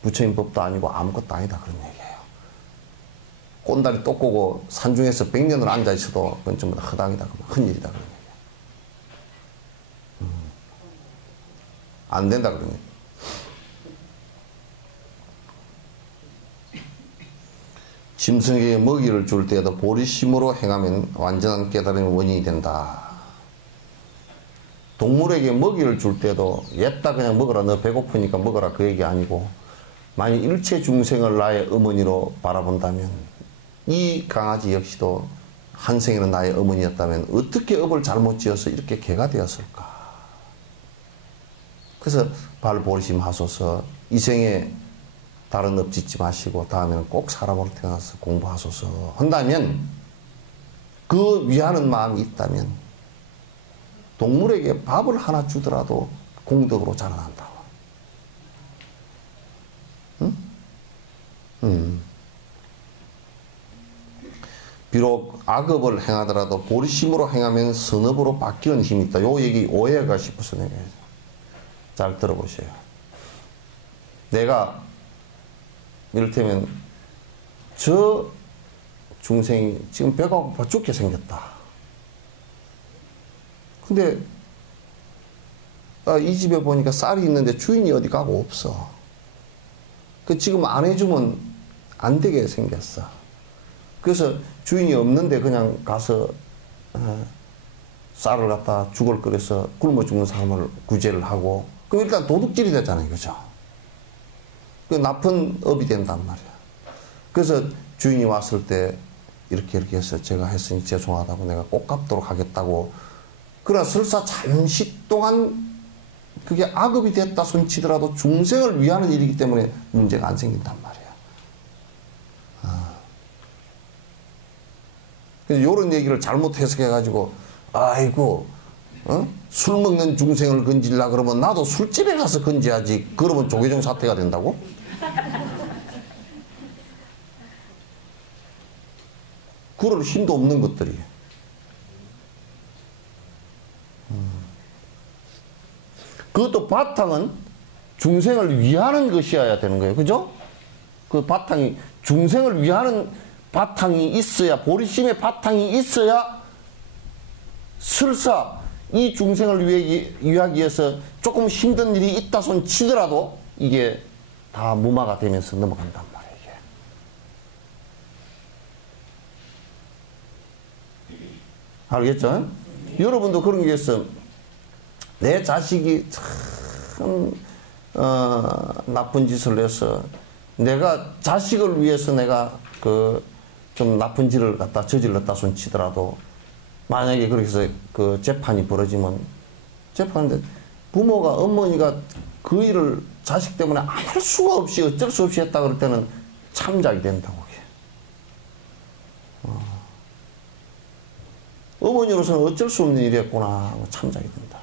부처님 법도 아니고 아무것도 아니다 그런 얘기예요. 꼰다리 똑 꼬고 산중에서 100년을 앉아 있어도 그건 전부 다 허당이다, 큰일이다 그런 얘기예요. 안 된다 그런 얘기예요. 짐승에게 먹이를 줄 때에도 보리심으로 행하면 완전한 깨달음의 원인이 된다. 동물에게 먹이를 줄 때도 옛다 그냥 먹어라, 너 배고프니까 먹어라 그 얘기 아니고, 만약 일체 중생을 나의 어머니로 바라본다면 이 강아지 역시도 한 생에는 나의 어머니였다면 어떻게 업을 잘못 지어서 이렇게 개가 되었을까. 그래서 발보리심 하소서, 이 생에 다른 업 짓지 마시고 다음에는 꼭 사람으로 태어나서 공부하소서 한다면, 그 위하는 마음이 있다면 동물에게 밥을 하나 주더라도 공덕으로 자라난다. 응? 비록 악업을 행하더라도 보리심으로 행하면 선업으로 바뀌는 힘이 있다. 요 얘기 오해가 싶어서 내가 잘 들어보세요. 내가 이를테면 저 중생이 지금 배가 고파 죽게 생겼다. 근데 이 집에 보니까 쌀이 있는데 주인이 어디 가고 없어. 그 지금 안 해주면 안 되게 생겼어. 그래서 주인이 없는데 그냥 가서 쌀을 갖다 죽을 끓여서 굶어 죽는 사람을 구제를 하고, 그럼 일단 도둑질이 되잖아요, 그죠? 그 나쁜 업이 된단 말이야. 그래서 주인이 왔을 때 이렇게 해서 제가 했으니 죄송하다고 내가 꼭 갚도록 하겠다고. 그러나 설사 잠시 동안 그게 악업이 됐다 손치더라도 중생을 위하는 일이기 때문에 문제가 안 생긴단 말이야. 그래서 이런 얘기를 잘못 해석해가지고, 아이고, 술 먹는 중생을 건질라 그러면 나도 술집에 가서 건져야지. 그러면 조계종 사태가 된다고? 그럴 힘도 없는 것들이. 그것도 바탕은 중생을 위하는 것이어야 되는 거예요. 그죠? 그 바탕이 중생을 위하는 바탕이 있어야, 보리심의 바탕이 있어야 설사 이 중생을 위하기 위해서 조금 힘든 일이 있다 손 치더라도 이게 다 무마가 되면서 넘어간단 말이에요. 알겠죠? 여러분도 그런 게 있어. 내 자식이 참 나쁜 짓을 해서 내가 자식을 위해서 내가 좀 나쁜 짓을 갖다 저질렀다 손치더라도, 만약에 그렇게 해서 그 재판이 벌어지면, 재판인데 부모가, 어머니가 그 일을 자식 때문에 안 할 수가 없이 어쩔 수 없이 했다 그럴 때는 참작이 된다고. 어머니로서는 어쩔 수 없는 일이 했구나 하고 참작이 된다.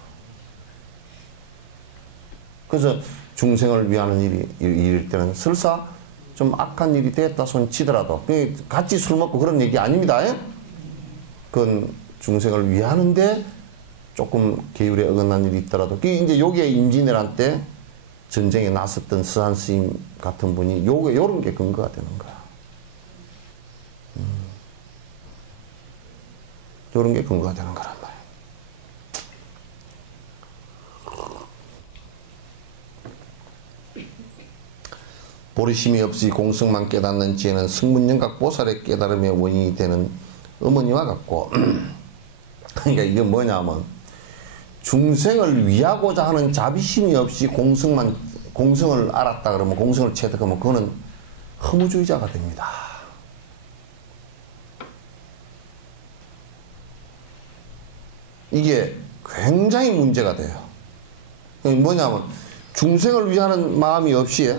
그래서 중생을 위하는 일일 때는 설사 좀 악한 일이 됐다 손 치더라도, 같이 술 먹고 그런 얘기 아닙니다. 그건 중생을 위하는데 조금 계율에 어긋난 일이 있더라도, 이제 요게 임진왜란 때 전쟁에 나섰던 서한 스님 같은 분이 요런 게 근거가 되는 거야. 요런 게 근거가 되는 거란 말이야. 보리심이 없이 공성만 깨닫는 지혜는 승문영각 보살의 깨달음의 원인이 되는 어머니와 같고 그러니까 이게 뭐냐면 중생을 위하고자 하는 자비심이 없이 공성을 알았다 그러면 공성을 체득하면 그거는 허무주의자가 됩니다. 이게 굉장히 문제가 돼요. 뭐냐면 중생을 위하는 마음이 없이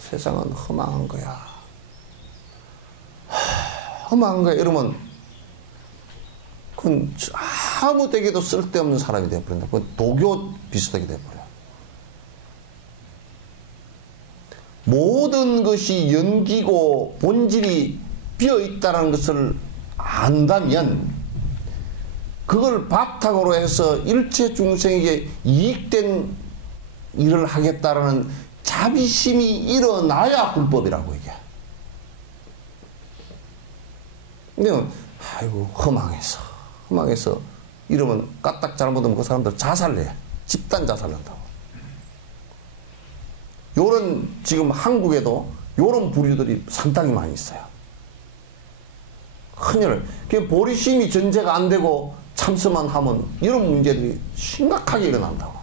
세상은 험한 거야. 험한 거야 이러면 그건 아무 데게도 쓸데없는 사람이 되어버린다. 그건 도교 비슷하게 되어버려요. 모든 것이 연기고 본질이 비어있다는 것을 안다면 그걸 바탕으로 해서 일체 중생에게 이익된 일을 하겠다라는 자비심이 일어나야 불법이라고 이게. 근데 아이고 허망해서 이러면 까딱 잘못하면 그 사람들 자살해. 집단 자살한다고. 요런 지금 한국에도 요런 부류들이 상당히 많이 있어요. 큰일. 그 보리심이 전제가 안 되고 참선만 하면 이런 문제들이 심각하게 일어난다고.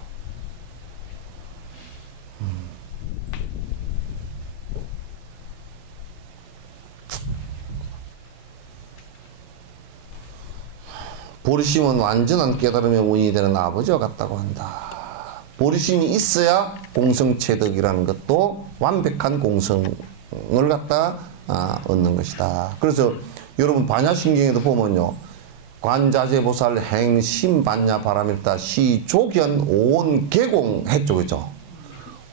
보리심은 완전한 깨달음의 원인이 되는 아버지와 같다고 한다. 보리심이 있어야 공성체득이라는 것도 완벽한 공성을 갖다 얻는 것이다. 그래서 여러분 반야신경에도 보면요. 관자재보살 행심반야 바람일다 시조견 온 개공 했죠. 그죠?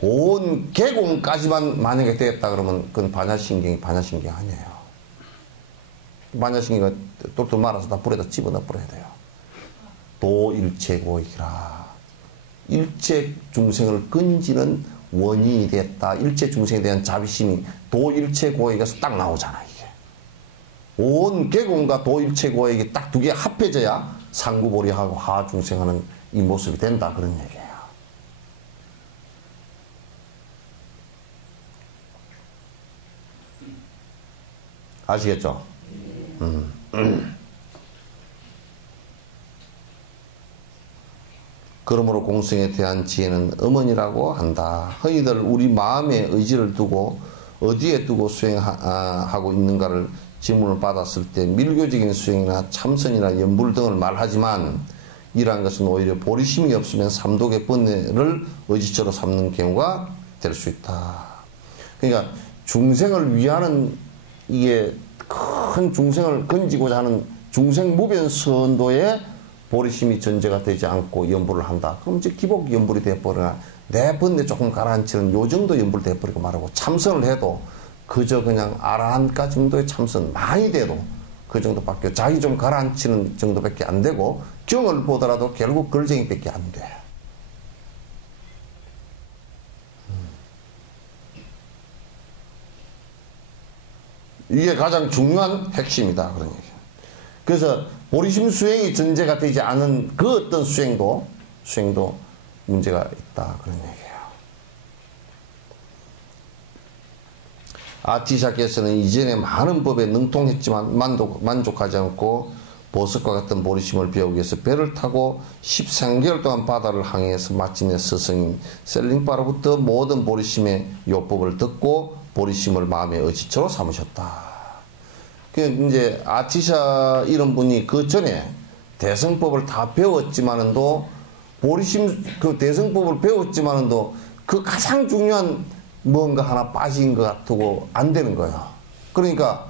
온 개공까지만 만약에 되겠다 그러면 그건 반야신경이 반야신경 아니에요. 반야신경을 똘똘 말아서 다 불에다 집어넣어 버려야 돼요. 도일체고이라. 일체 중생을 끈지는 원인이 됐다. 일체 중생에 대한 자비심이 도일체고에게서 딱 나오잖아 이게. 온 개공과 도일체고에게 딱 두 개 합해져야 상구보리하고 하중생하는 이 모습이 된다 그런 얘기예요. 아시겠죠? 그러므로 공성에 대한 지혜는 어머니라고 한다. 흔히들 우리 마음에 의지를 두고 어디에 두고 수행하고 있는가를 질문을 받았을 때 밀교적인 수행이나 참선이나 연불 등을 말하지만 이러한 것은 오히려 보리심이 없으면 삼독의 번뇌를 의지처로 삼는 경우가 될 수 있다. 그러니까 중생을 위하는 이게 큰 중생을 건지고자 하는 중생무변선도에 보리심이 전제가 되지 않고 연불을 한다. 그럼 이제 기복 연불이 되어버리나 내 번뇌 조금 가라앉히는 요 정도 연불 되어버리고 말하고 참선을 해도 그저 그냥 아라한까 정도의 참선 많이 돼도 그 정도밖에 자기 좀 가라앉히는 정도밖에 안 되고 경을 보더라도 결국 걸쟁이밖에 안 돼. 이게 가장 중요한 핵심이다 그런 얘기예요. 그래서 보리심 수행이 전제가 되지 않은 그 어떤 수행도 문제가 있다 그런 얘기예요. 아티샤께서는 이전에 많은 법에 능통했지만 만족하지 않고 보석과 같은 보리심을 배우기 위해서 배를 타고 13개월 동안 바다를 항해해서 마침내 스승인 셀링파로부터 모든 보리심의 요법을 듣고 보리심을 마음의 의지처로 삼으셨다. 그 이제 아티샤 이런 분이 그 전에 대성법을 다 배웠지만은도 보리심 그 대성법을 배웠지만은도 그 가장 중요한 뭔가 하나 빠진 것 같고 안 되는 거예요. 그러니까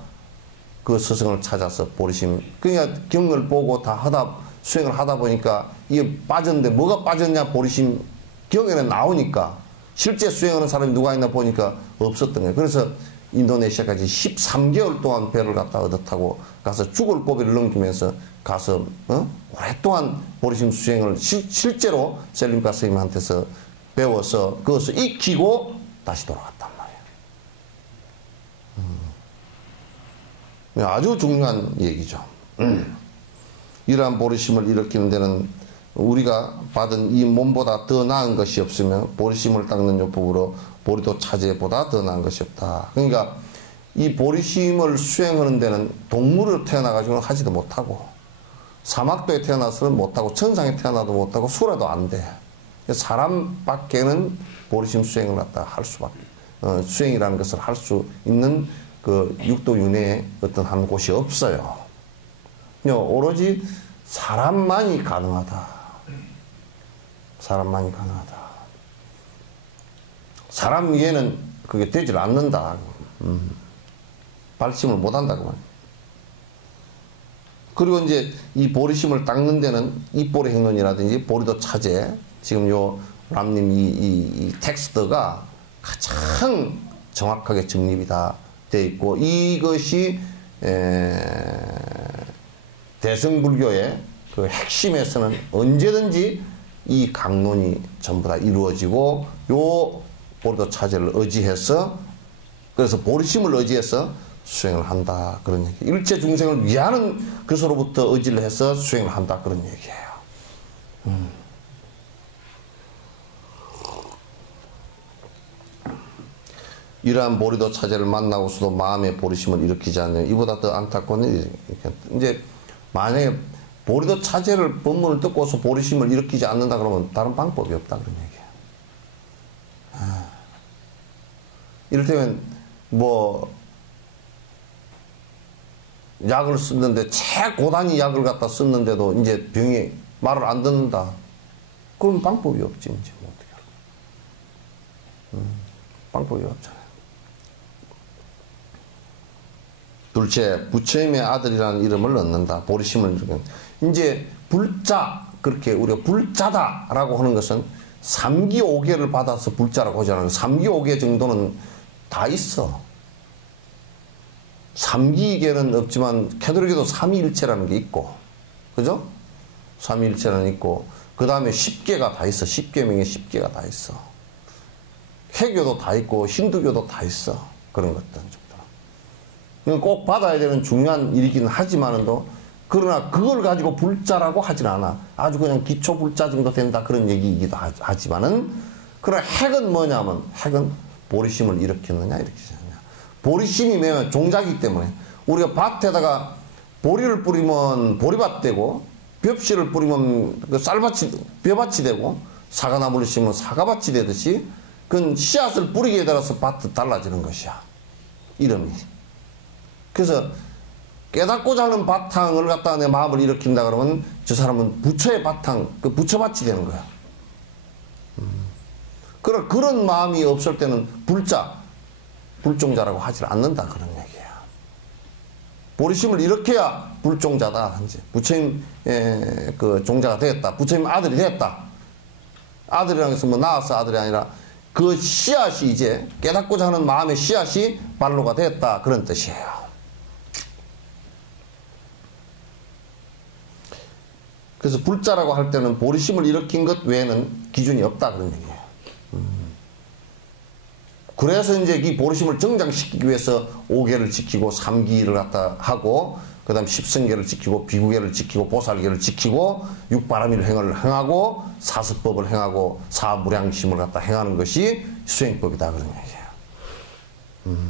그 스승을 찾아서 보리심 그러니까 경을 보고 다 수행을 하다 보니까 이게 빠졌는데 뭐가 빠졌냐 보리심 경에는 나오니까 실제 수행하는 사람이 누가 있나 보니까 없었던 거예요. 그래서 인도네시아까지 13개월 동안 배를 갖다 얻어 타고 가서 죽을 고비를 넘기면서 가서 오랫동안 보리심 수행을 실제로 셀림파 스님한테서 배워서 그것을 익히고 다시 돌아갔단 말이에요. 아주 중요한 얘기죠. 이러한 보리심을 일으키는 데는 우리가 받은 이 몸보다 더 나은 것이 없으며 보리심을 닦는 요법으로 보리도 차제보다 더 나은 것이 없다. 그러니까 이 보리심을 수행하는 데는 동물로 태어나가지고는 하지도 못하고, 사막도에 태어나서는 못하고, 천상에 태어나도 못하고, 수라도 안 돼. 사람밖에는 보리심 수행을 갖다 할 수밖에, 수행이라는 것을 할 수 있는 그 육도 윤회의 어떤 한 곳이 없어요. 오로지 사람만이 가능하다. 사람만이 가능하다. 사람 위에는 그게 되질 않는다. 발심을 못한다 그 말이에요. 그리고 이제 이 보리심을 닦는 데는 입보리 행론이라든지 보리도 차제, 지금 요 람님 이 텍스트가 가장 정확하게 정립이 다 되어 있고, 이것이 대승불교의 그 핵심에서는 언제든지 이 강론이 전부 다 이루어지고, 요 보리도 차제를 의지해서, 그래서 보리심을 의지해서 수행을 한다 그런 얘기. 일체 중생을 위하는 것으로부터 의지를 해서 수행을 한다 그런 얘기예요. 이러한 보리도 차제를 만나고서도 마음의 보리심을 일으키지 않는, 이보다 더 안타까운 일이, 이제 만약에 보리도 차제를 법문을 듣고서 보리심을 일으키지 않는다 그러면 다른 방법이 없다 그런 얘기예요. 이를테면 뭐 약을 쓰는데 최고단위 약을 갖다 썼는데도 이제 병이 말을 안 듣는다. 그럼 방법이 없지. 이제 뭐 어떻게 할까? 방법이 없잖아요. 둘째, 부처님의 아들이라는 이름을 얻는다. 보리심을 이제 불자, 그렇게 우리가 불자다라고 하는 것은 3기 5개를 받아서 불자라고 하잖아요. 3기 5개 정도는 다 있어. 3기계는 없지만 캐톨릭에도 삼위일체라는 게 있고, 그죠? 삼위일체라는 게 있고, 그 다음에 10개가 다 있어. 10계명에 10개가 다 있어. 해교도 다 있고 힌두교도 다 있어. 그런 것들. 꼭 받아야 되는 중요한 일이긴 하지만도, 그러나 그걸 가지고 불자라고 하진 않아. 아주 그냥 기초 불자 정도 된다 그런 얘기이기도 하지만은, 그러나 핵은 뭐냐면, 핵은 보리심을 일으키느냐 일으키지 않느냐. 보리심이 매면 종자이기 때문에, 우리가 밭에다가 보리를 뿌리면 보리밭 되고, 벽씨를 뿌리면 그 쌀밭이 벼밭이 되고, 사과나무를 심으면 사과밭이 되듯이, 그건 씨앗을 뿌리기에 따라서 밭도 달라지는 것이야. 이름이. 그래서 깨닫고자 하는 바탕을 갖다가 내 마음을 일으킨다 그러면 저 사람은 부처의 바탕, 그 부처밭이 되는 거야. 그런 마음이 없을 때는 불자, 불종자라고 하지 않는다 그런 얘기야. 보리심을 일으켜야 불종자다. 이제 부처님 그 종자가 되었다. 부처님 아들이 되었다. 아들이라는 것은 뭐 낳아서 아들이 아니라 그 씨앗이 이제 깨닫고자 하는 마음의 씨앗이 발로가 되었다 그런 뜻이에요. 그래서 불자라고 할 때는 보리심을 일으킨 것 외에는 기준이 없다 그런 얘기예요. 그래서 이제 이 보리심을 정장시키기 위해서 5계를 지키고 3기를 갖다 하고, 그 다음 10승계를 지키고 비구계를 지키고 보살계를 지키고 육바라밀 행을 행하고 사스법을 행하고 사무량심을 갖다 행하는 것이 수행법이다 그런 얘기예요.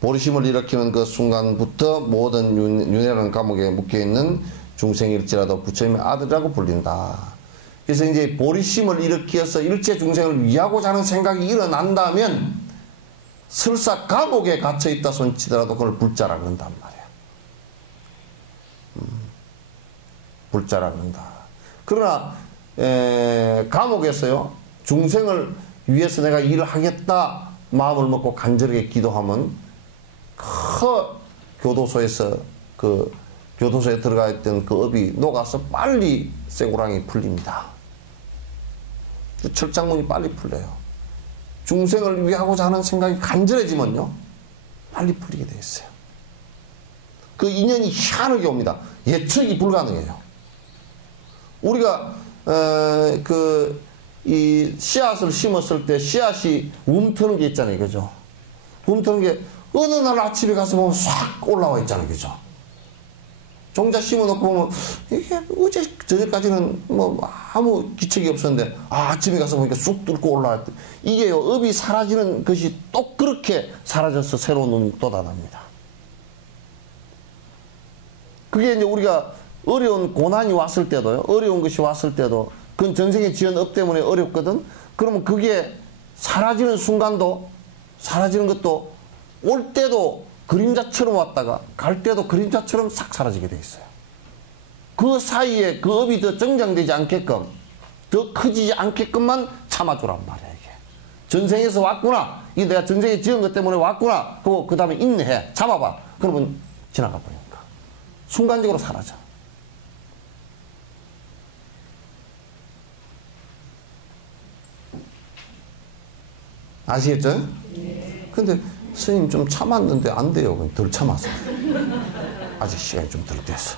보리심을 일으키는 그 순간부터 모든 윤회라는 감옥에 묶여있는 중생일지라도 부처님의 아들이라고 불린다. 그래서 이제 보리심을 일으켜서 일체 중생을 위하고자 하는 생각이 일어난다면 설사 감옥에 갇혀있다 손치더라도 그걸 불자라 그런단 말이야. 불자라 그런다. 그러나 감옥에서요, 중생을 위해서 내가 일을 하겠다 마음을 먹고 간절하게 기도하면 교도소에서 교도소에 들어가 있던 그 업이 녹아서 빨리 쇠고랑이 풀립니다. 철장문이 빨리 풀려요. 중생을 위하고자 하는 생각이 간절해지면요, 빨리 풀리게 돼 있어요. 그 인연이 희한하게 옵니다. 예측이 불가능해요. 우리가 이 씨앗을 심었을 때 씨앗이 움트는 게 있잖아요, 그죠? 움트는 게 어느 날 아침에 가서 보면 싹 올라와 있잖아요, 그죠? 종자 심어놓고 보면 이게 어제 저녁까지는 뭐 아무 기척이 없었는데 아침에 가서 보니까 쑥 뚫고 올라왔대. 이게요, 업이 사라지는 것이 또 그렇게 사라져서 새로운 운이 또 나답니다. 그게 이제 우리가 어려운 고난이 왔을 때도요, 어려운 것이 왔을 때도 그건 전생에 지은 업 때문에 어렵거든. 그러면 그게 사라지는 순간도, 사라지는 것도 올 때도 그림자처럼 왔다가 갈 때도 그림자처럼 싹 사라지게 돼 있어요. 그 사이에 그 업이 더 정장되지 않게끔, 더 커지지 않게끔만 참아주란 말이야, 이게. 전생에서 왔구나. 이게 내가 전생에 지은 것 때문에 왔구나. 그거 그 다음에 인내해. 참아봐. 그러면 지나가 버리니까. 순간적으로 사라져. 아시겠죠? 네. 근데 스님 좀 참았는데 안 돼요. 그럼 덜 참았어. 아직 시간이 좀 덜 됐어.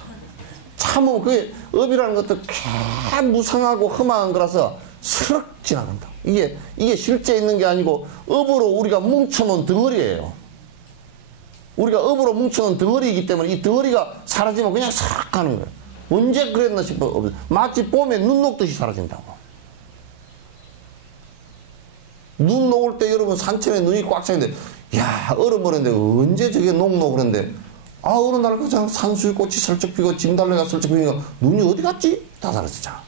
참으면 그게 업이라는 것도 꽤 무상하고 험한 거라서 스럭 지나간다. 이게 실제 있는 게 아니고 업으로 우리가 뭉쳐놓은 덩어리예요. 우리가 업으로 뭉쳐놓은 덩어리이기 때문에 이 덩어리가 사라지면 그냥 싹 가는 거예요. 언제 그랬나 싶어. 마치 봄에 눈 녹듯이 사라진다고. 눈 녹을 때 여러분 산천에 눈이 꽉 차는데, 야, 얼어버렸는데 언제 저게 녹노 그런데, 아, 어느 날 그냥 산수유꽃이 슬쩍 피고 진달래가 슬쩍 피니까 눈이 어디 갔지? 다 사라지잖아.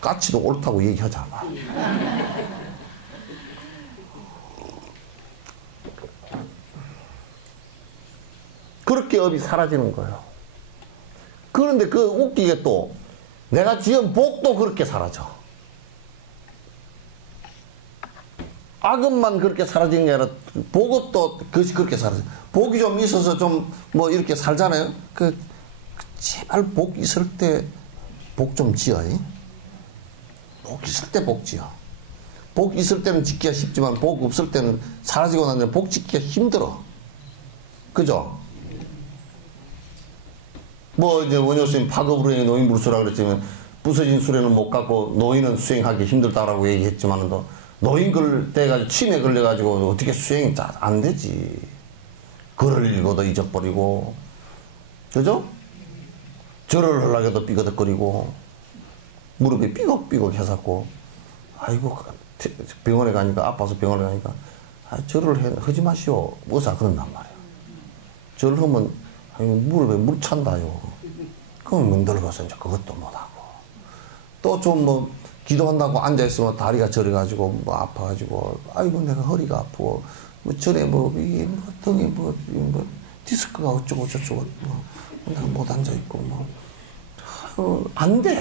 까치도 옳다고 얘기하잖아. 그렇게 업이 사라지는 거예요. 그런데 그 웃기게 또 내가 지은 복도 그렇게 사라져. 악업만 그렇게 사라지는 게 아니라 복도 그것이 그렇게 사라져. 복이 좀 있어서 좀 뭐 이렇게 살잖아요. 제발 복 있을 때 복 좀 지어. 복 있을 때 복 지어. 복 있을 때는 짓기가 쉽지만 복 없을 때는 사라지고 난 다음에 복 짓기가 힘들어. 그죠? 뭐 이제 원효 스님 파급으로 인해 노인 불수라 그랬지만 부서진 수레는 못 갖고 노인은 수행하기 힘들다라고 얘기했지만도 노인 걸 때가 치매 걸려가지고 어떻게 수행이 안 되지. 글을 읽어도 잊어버리고, 그죠? 절을 하려고 해도 삐거덕거리고, 무릎이 삐걱삐걱 해갖고, 아이고, 병원에 가니까, 아파서 병원에 가니까, 절을 하지 마시오. 의사 그런단 말이야. 절을 하면, 무릎에 물 찬다요. 그럼 늙어서 이제 그것도 못하고. 또 좀 뭐, 기도한다고 앉아있으면 다리가 저려가지고, 뭐, 아파가지고, 아이고, 내가 허리가 아프고, 뭐, 절에 뭐, 이게 뭐, 등에 뭐, 디스크가 어쩌고-저쩌고, 뭐, 내가 못 앉아있고, 뭐, 안 돼.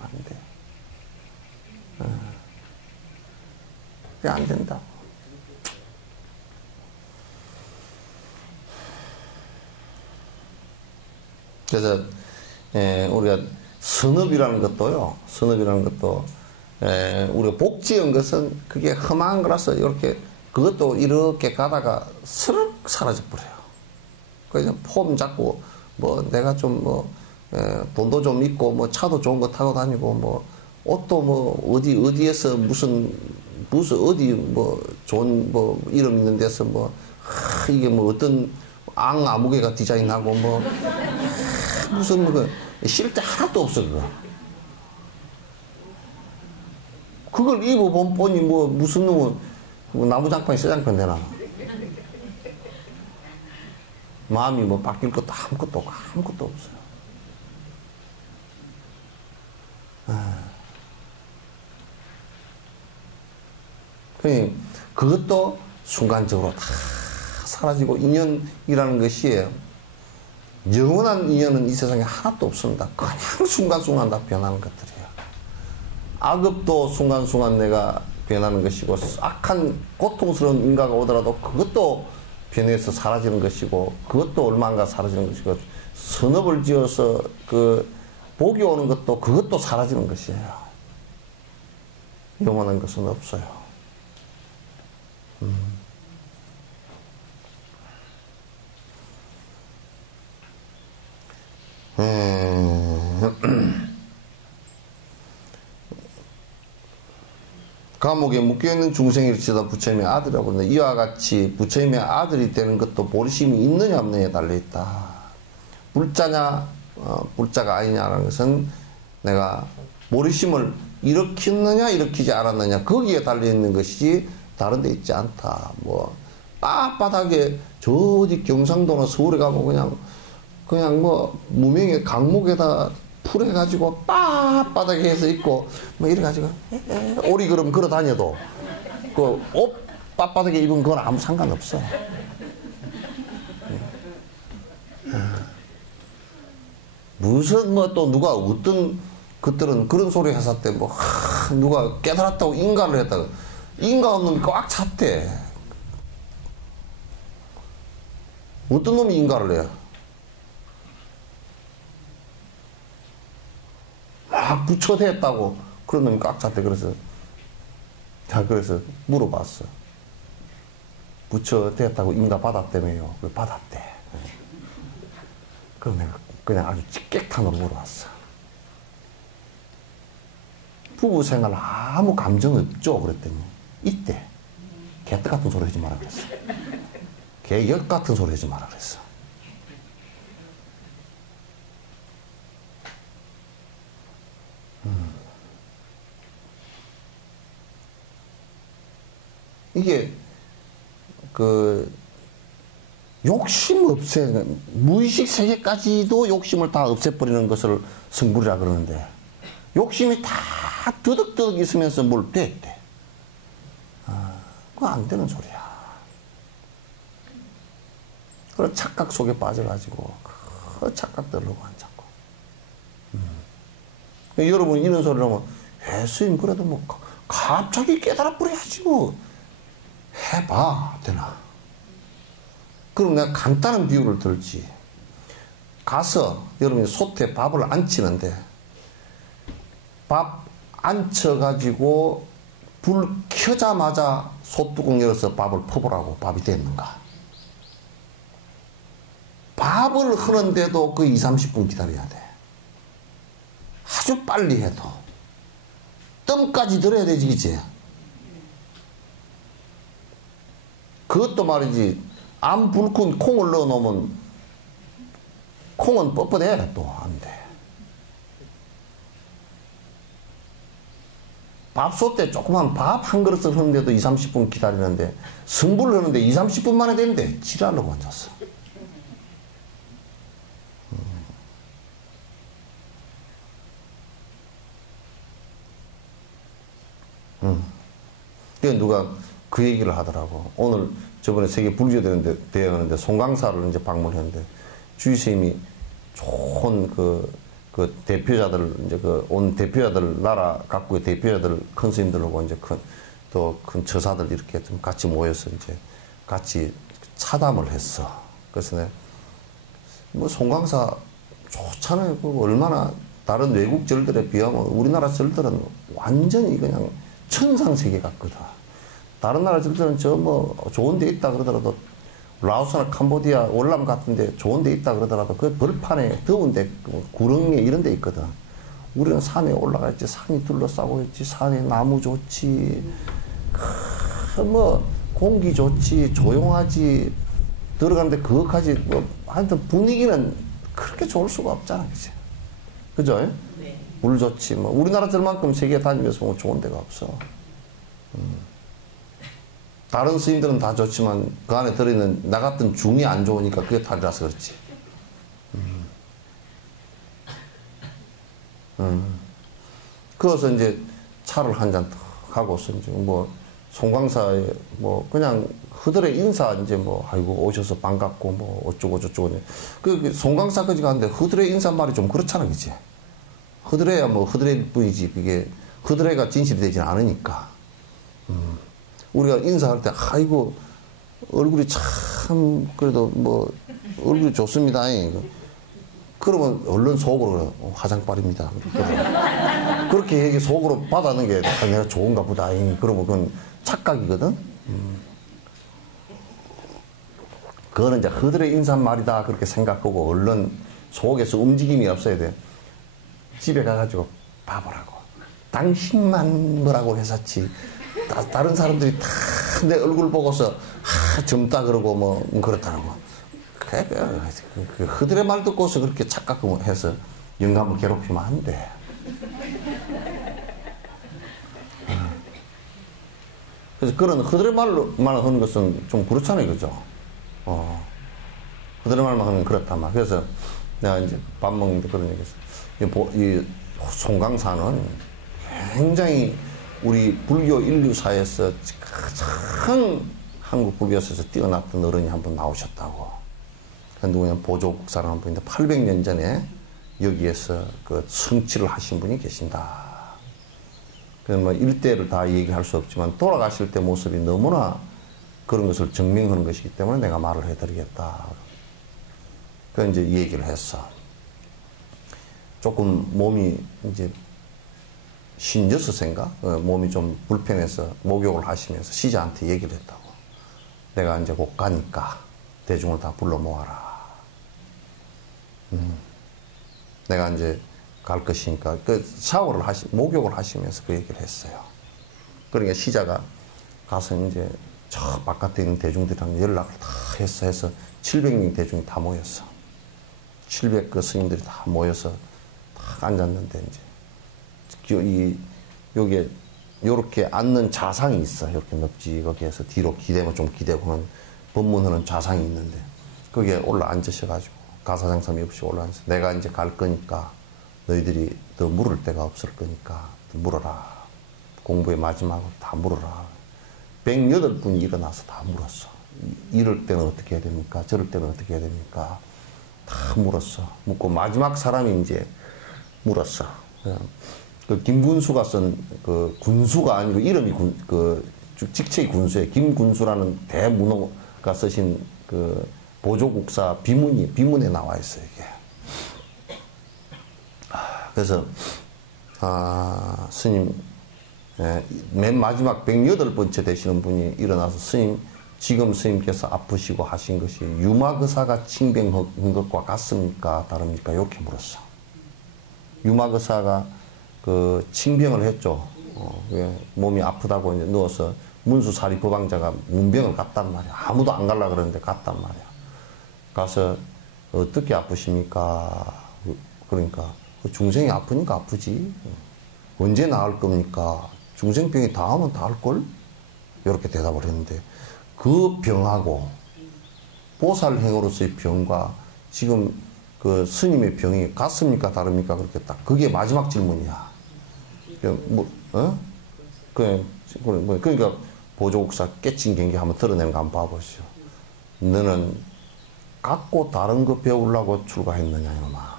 안 돼. 그게 안 된다. 그래서, 우리가 선업이라는 것도요, 선업이라는 것도, 우리가 복지한 것은 그게 험한 거라서 이렇게, 그것도 이렇게 가다가 스르륵 사라져버려요. 그래서 폼 잡고, 뭐, 내가 좀 뭐, 돈도 좀 있고, 뭐, 차도 좋은 거 타고 다니고, 뭐, 옷도 뭐, 어디에서 어디 뭐, 좋은 뭐, 이름 있는 데서 뭐, 이게 뭐, 어떤 아무개가 디자인하고, 뭐, 무슨 뭐, 쉴 때 하나도 없어, 그거. 그걸 입어보니 뭐, 무슨 놈은, 뭐 나무장판이 쇠장판 되나. 마음이 뭐 바뀔 것도 아무것도 없고, 아무것도 없어요. 그것도 순간적으로 다 사라지고, 인연이라는 것이 영원한 인연은 이 세상에 하나도 없습니다. 그냥 순간순간 다 변하는 것들이에요. 악업도 순간순간 내가 변하는 것이고, 악한 고통스러운 인가가 오더라도 그것도 변해서 사라지는 것이고, 그것도 얼마인가 사라지는 것이고, 선업을 지어서 복이 오는 것도 그것도 사라지는 것이에요. 영원한 것은 없어요. 감옥에 묶여있는 중생이를 치다 부처님의 아들이라고 하는데 이와 같이 부처님의 아들이 되는 것도 보리심이 있느냐 없느냐에 달려있다. 불자냐 불자가 아니냐라는 것은 내가 보리심을 일으켰느냐 일으키지 않았느냐 거기에 달려있는 것이지 다른 데 있지 않다. 뭐 빳빳하게 저 어디 경상도나 서울에 가면 그냥 뭐 무명의 강목에다 풀해가지고 빳빳하게 해서 입고 뭐 이래가지고 오리 그럼 걸어 다녀도 그 옷 빳빳하게 입은 건 아무 상관없어. 무슨 뭐 또 누가 어떤 그들은 그런 소리 했을 때 뭐 누가 깨달았다고 인가를 했다가 인가 없는 꽉 찼대. 어떤 놈이 인가를 해? 막 부처됐다고 그런 놈이 꽉 찼대. 그래서 물어봤어. 부처됐다고 인가 받았다며요. 그래 받았대. 그럼 내가 그냥 아주 직격탄으로 물어봤어. 부부 생활 아무 감정 없죠? 그랬더니 이때 개떡 같은 소리 하지 마라 그랬어. 개역 같은 소리 하지 마라 그랬어. 이게 욕심 무의식 세계까지도 욕심을 다 없애버리는 것을 성불이라 그러는데 욕심이 다 드득드득 있으면서 뭘 됐대. 그거 안 되는 소리야. 그런 착각 속에 빠져가지고 그 착각들로 안 잡고. 여러분 이런 소리를 하면 스님 그래도 뭐 갑자기 깨달아 버려야지 뭐 해봐 되나. 그럼 내가 간단한 비유를 들지. 가서 여러분이 솥에 밥을 안 치는데 밥 앉혀가지고 불 켜자마자 솥뚜껑 열어서 밥을 퍼보라고. 밥이 됐는가. 밥을 흐는데도 그 20-30분 기다려야 돼. 아주 빨리 해도 뜸까지 들어야 되지 그치? 그것도 말이지 안 불큰 콩을 넣어놓으면 콩은 뻣뻣해 또 안 돼. 밥솥 때 조그만 밥 한 그릇을 하는데도 20-30분 기다리는데 승부를 하는데 20-30분 만에 되는데 지랄로 앉았어. 그래서 누가 그 얘기를 하더라고. 오늘 저번에 세계 불교대회 하는데 송강사를 이제 방문했는데 주의 스님이 좋은 그 대표자들 이제 온 대표자들 나라 각국의 대표자들 큰 스님들하고 이제 큰 처사들 이렇게 좀 같이 모여서 이제 같이 차담을 했어. 그래서 내가 뭐 송강사 좋잖아요. 얼마나 다른 외국 절들에 비하면 우리나라 절들은 완전히 그냥 천상세계 같거든. 다른 나라 절들은 저 뭐 좋은 데 있다 그러더라도 라오스나 캄보디아 월남 같은 데 좋은 데 있다 그러더라도 그 벌판에 더운 데 구릉에 이런 데 있거든. 우리는 산에 올라가 있지. 산이 둘러싸고 있지. 산에 나무 좋지. 뭐 공기 좋지. 조용하지. 들어가는데 그것까지 뭐 하여튼 분위기는 그렇게 좋을 수가 없잖아. 그치? 그죠? 네. 물 좋지. 뭐 우리나라들만큼 세계 다니면서 뭐 좋은 데가 없어. 다른 스님들은 다 좋지만 그 안에 들어있는 나 같은 중이 안 좋으니까 그게 다리라서 그렇지. 그래서 이제 차를 한 잔 하고서 이제 뭐 송광사에 뭐 그냥 그들의 인사 이제 뭐 아이고 오셔서 반갑고 뭐 어쩌고 저쩌고 그 송광사까지 가는데 그들의 인사말이 좀 그렇잖아, 그치? 허드레야 뭐 허드레일 뿐이지 그게 허드레가 진실이 되진 않으니까. 우리가 인사할 때 아이고 얼굴이 참 그래도 뭐 얼굴이 좋습니다. 그러면 얼른 속으로 화장빨입니다. 그렇게 얘기 속으로 받아는 게 내가 좋은가 보다. 그러면 그건 착각이거든. 그거는 이제 허드레 인사말이다 그렇게 생각하고 얼른 속에서 움직임이 없어야 돼. 집에 가가지고 밥을 하고 당신만 뭐라고 했었지 다른 사람들이 다 내 얼굴 보고서 젊다 그러고 뭐 그렇다는 거. 그 그들의 말 듣고서 그렇게 착각해서 영감을 괴롭히면 안 돼. 그래서 그런 그들의 말만 하는 것은 좀 그렇잖아요, 그죠? 그들의 말만 하는 그렇단 말이야. 그래서 내가 이제 밥 먹는데 그런 얘기했어. 이 송강사는 굉장히 우리 불교 인류사에서 가장 한국 불교에서 뛰어났던 어른이 한 분 나오셨다고. 그 누구냐, 보조국사라는 분인데 800년 전에 여기에서 그 성취를 하신 분이 계신다. 그래서 뭐 일대를 다 얘기할 수 없지만 돌아가실 때 모습이 너무나 그런 것을 증명하는 것이기 때문에 내가 말을 해드리겠다. 그 이제 얘기를 했어. 조금 몸이 이제 56세인가? 몸이 좀 불편해서 목욕을 하시면서 시자한테 얘기를 했다고. 내가 이제 곧 가니까 대중을 다 불러 모아라. 내가 이제 갈 것이니까 그 목욕을 하시면서 그 얘기를 했어요. 그러니까 시자가 가서 이제 저 바깥에 있는 대중들이랑 연락을 다 해서 700명 대중이 다 모였어. 700그 스님들이 다 모여서 딱 앉았는데 이제 요게 요렇게 앉는 좌상이 있어. 이렇게 넙지겁게 해서 뒤로 기대면 좀 기대고 하는 법문하는 좌상이 있는데 거기에 올라 앉으셔가지고 가사장삼이 없이 올라 앉아서 내가 이제 갈 거니까 너희들이 더 물을 데가 없을 거니까 물어라. 공부의 마지막으로 다 물어라. 108분이 일어나서 다 물었어. 이럴 때는 어떻게 해야 됩니까? 저럴 때는 어떻게 해야 됩니까? 다 물었어. 묻고 마지막 사람이 이제 물었어. 그 김군수가 쓴 그 군수가 아니고 이름이 직책이 군수예요. 김군수라는 대문호가 쓰신 그 보조국사 비문에 나와 있어요, 이게. 그래서, 스님, 맨 마지막 108번째 되시는 분이 일어나서 스님, 지금 스님께서 아프시고 하신 것이 유마거사가 칭병한 것과 같습니까? 다릅니까? 이렇게 물었어. 유마거사가 그 칭병을 했죠. 몸이 아프다고 이제 누워서 문수사리 법왕자가 문병을 갔단 말이야. 아무도 안 갈라 그러는데 갔단 말이야. 가서 어떻게 아프십니까? 그러니까 중생이 아프니까 아프지. 언제 나을 겁니까? 중생병이 다 하면 다 할걸? 이렇게 대답을 했는데 그 병하고 보살행으로서의 병과 지금 그 스님의 병이 같습니까? 다릅니까? 그렇게 딱 그게 마지막 질문이야. 그러니까 보조국사 깨친 경기 한번 드러내는 거 한번 봐보시오. 너는 같고 다른 거 배우려고 출가했느냐 이놈아.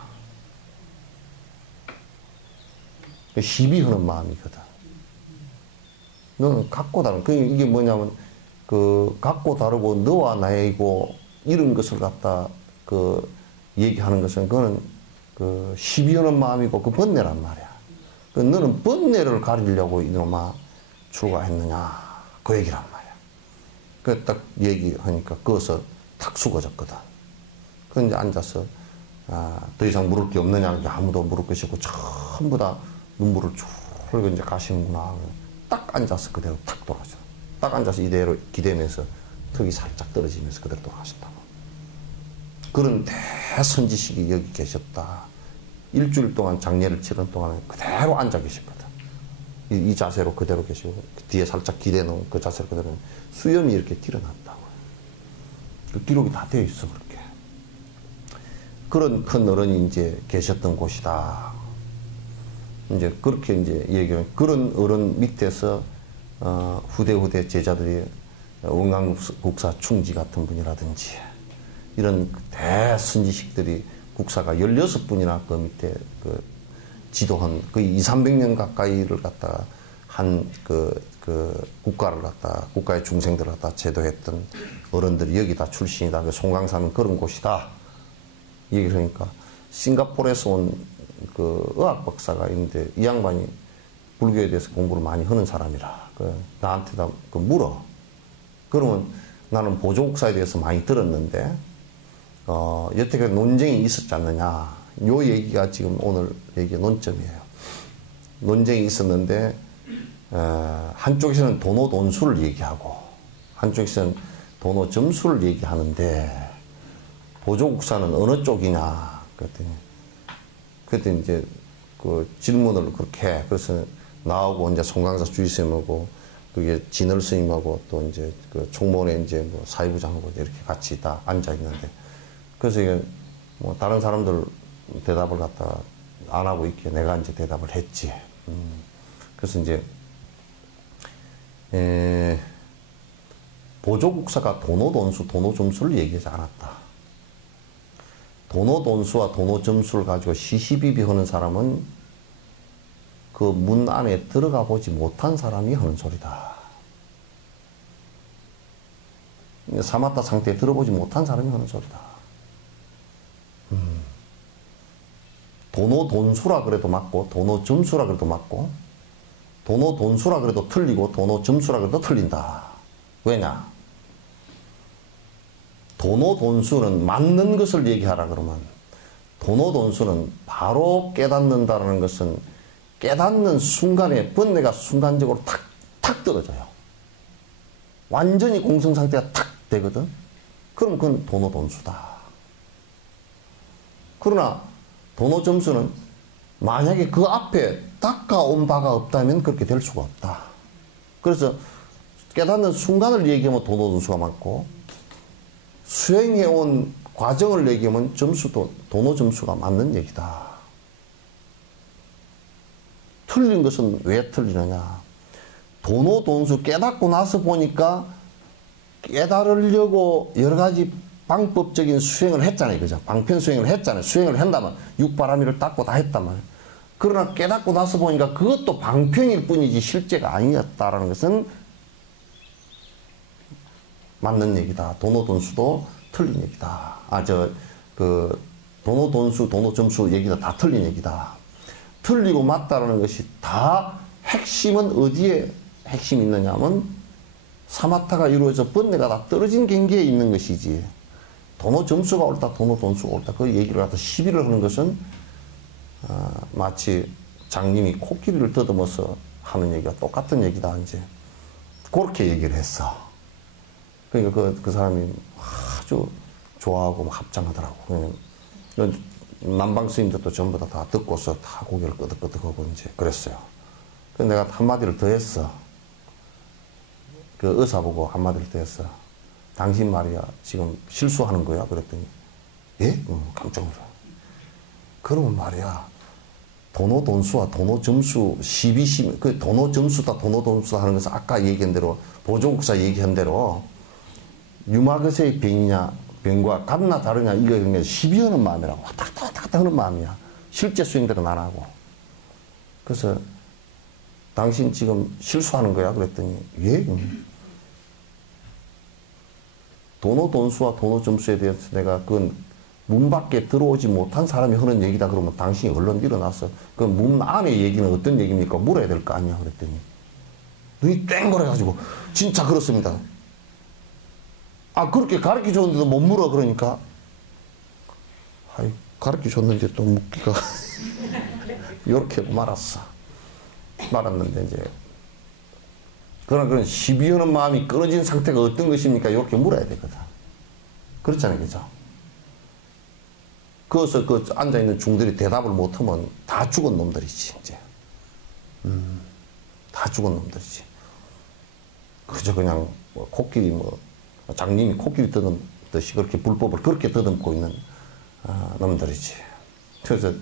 시비하는 마음이거든. 너는 같고 다른 이게 뭐냐면 그 같고 다르고 너와 나이고 이런 것을 갖다 그 얘기하는 것은 그거는 그 시비하는 마음이고 그 번뇌란 말이야. 그 너는 번뇌를 가리려고 이놈아 출가했느냐 그 얘기란 말이야. 그 딱 얘기하니까 거기서 탁 숙어졌거든. 그 이제 앉아서 더 이상 물을 게 없느냐 아무도 물을 것이 없고 전부 다 눈물을 쭉 흘리고 이제 가시는구나. 딱 앉아서 그대로 탁 돌아가죠. 딱 앉아서 이대로 기대면서 턱이 살짝 떨어지면서 그대로 돌아가셨다고. 그런 대선지식이 여기 계셨다. 일주일 동안 장례를 치른 동안에 그대로 앉아 계셨거든. 이 자세로 그대로 계시고 뒤에 살짝 기대는 그 자세로 그대로 수염이 이렇게 드러났다고. 그 기록이 다 되어 있어 그렇게. 그런 큰 어른이 이제 계셨던 곳이다. 이제 그렇게 이제 얘기를 그런 어른 밑에서 후대 제자들이 원광국사 충지 같은 분이라든지 이런 대선지식들이 국사가 16분이나 그 밑에 그 지도한 거의 200~300년 가까이를 갖다가 한 국가의 중생들을 갖다 제도했던 어른들이 여기다 출신이다. 그 송강사는 그런 곳이다. 얘기를 하니까 싱가포르에서 온 그 의학 박사가 있는데 이 양반이 불교에 대해서 공부를 많이 하는 사람이라 나한테다 물어. 그러면 나는 보조국사에 대해서 많이 들었는데 여태까지 논쟁이 있었지 않느냐. 요 얘기가 지금 오늘 얘기의 논점이에요. 논쟁이 있었는데 한쪽에서는 도노 돈수를 얘기하고 한쪽에서는 도노 점수를 얘기하는데 보조국사는 어느 쪽이냐 그랬더니 이제 그 질문을 그렇게 해. 그래서 나하고 이제 송강사 주의스님하고 그게 진월 스님하고 또 이제 그 총무원에 이제 뭐 사회부장하고 이렇게 같이 다 앉아 있는데 그래서 이게 뭐 다른 사람들 대답을 갖다 안 하고 있게 내가 이제 대답을 했지. 그래서 이제 보조국사가 도노돈수, 도노점수를 얘기하지 않았다. 도노돈수와 도노점수를 가지고 시시비비 하는 사람은 그 문 안에 들어가 보지 못한 사람이 하는 소리다. 사마타 상태에 들어보지 못한 사람이 하는 소리다. 도노돈수라 그래도 맞고 도노점수라 그래도 맞고 도노돈수라 그래도 틀리고 도노점수라 그래도 틀린다. 왜냐? 도노돈수는 맞는 것을 얘기하라 그러면 도노돈수는 바로 깨닫는다는 것은 깨닫는 순간에 번뇌가 순간적으로 탁 떨어져요. 완전히 공성상태가 탁 되거든. 그럼 그건 도노돈수다. 그러나 도노점수는 만약에 그 앞에 닦아온 바가 없다면 그렇게 될 수가 없다. 그래서 깨닫는 순간을 얘기하면 도노점수가 맞고 수행해온 과정을 얘기하면 점수도 도노점수가 맞는 얘기다. 틀린 것은 왜 틀리느냐. 도노돈수 깨닫고 나서 보니까 깨달으려고 여러 가지 방법적인 수행을 했잖아요. 그죠? 방편 수행을 했잖아요. 수행을 한다면 육바라밀을 닦고 다 했단 말이에요. 그러나 깨닫고 나서 보니까 그것도 방편일 뿐이지 실제가 아니었다라는 것은 맞는 얘기다. 도노돈수도 틀린 얘기다. 도노돈수, 도노점수 얘기가 다 틀린 얘기다. 틀리고 맞다라는 것이 다 핵심은 어디에 핵심이 있느냐 하면 사마타가 이루어져 번뇌가 다 떨어진 경계에 있는 것이지. 도노점수가 옳다, 도노돈수가 옳다. 그 얘기를 갖다 시비를 하는 것은 마치 장님이 코끼리를 더듬어서 하는 얘기가 똑같은 얘기다. 이제 그렇게 얘기를 했어. 그러니까 그 사람이 아주 좋아하고 막 합장하더라고. 남방 스님들도 전부 다 듣고서 다 고개를 끄덕끄덕하고 이제 그랬어요. 그래서 내가 한마디를 더 했어. 그 의사 보고 한마디를 더 했어. 당신 말이야 지금 실수하는 거야? 그랬더니 예? 깜짝 놀라. 그러면 말이야 도노돈수와 도노점수 시비심 그 도노점수다 도노돈수다 하는 것은 아까 얘기한 대로 보조국사 얘기한 대로 유마거세의 병과 같나 다르냐 이거 그냥 시비하는 마음이라고 왔다 갔다 하는 마음이야. 실제 수행대로는 안 하고. 그래서 당신 지금 실수하는 거야? 그랬더니 예? 도노돈수와 도노점수에 대해서 내가 그 문 밖에 들어오지 못한 사람이 하는 얘기다 그러면 당신이 얼른 일어나서 그 문 안의 얘기는 어떤 얘기입니까? 물어야 될 거 아니야? 그랬더니 눈이 땡그래가지고 진짜 그렇습니다. 그렇게 가르쳐 줬는데도 못 물어. 그러니까 가르쳐 줬는데 또 묻기가 이렇게 말았어. 말았는데 이제 그런 시비하는 마음이 끊어진 상태가 어떤 것입니까? 이렇게 물어야 되거든. 그렇잖아요, 그죠? 거기서 그 앉아있는 중들이 대답을 못하면 다 죽은 놈들이지, 이제. 다 죽은 놈들이지. 그저 그냥 코끼리 장님이 코끼리 더듬듯이 그렇게 불법을 그렇게 더듬고 있는 놈들이지. 그래서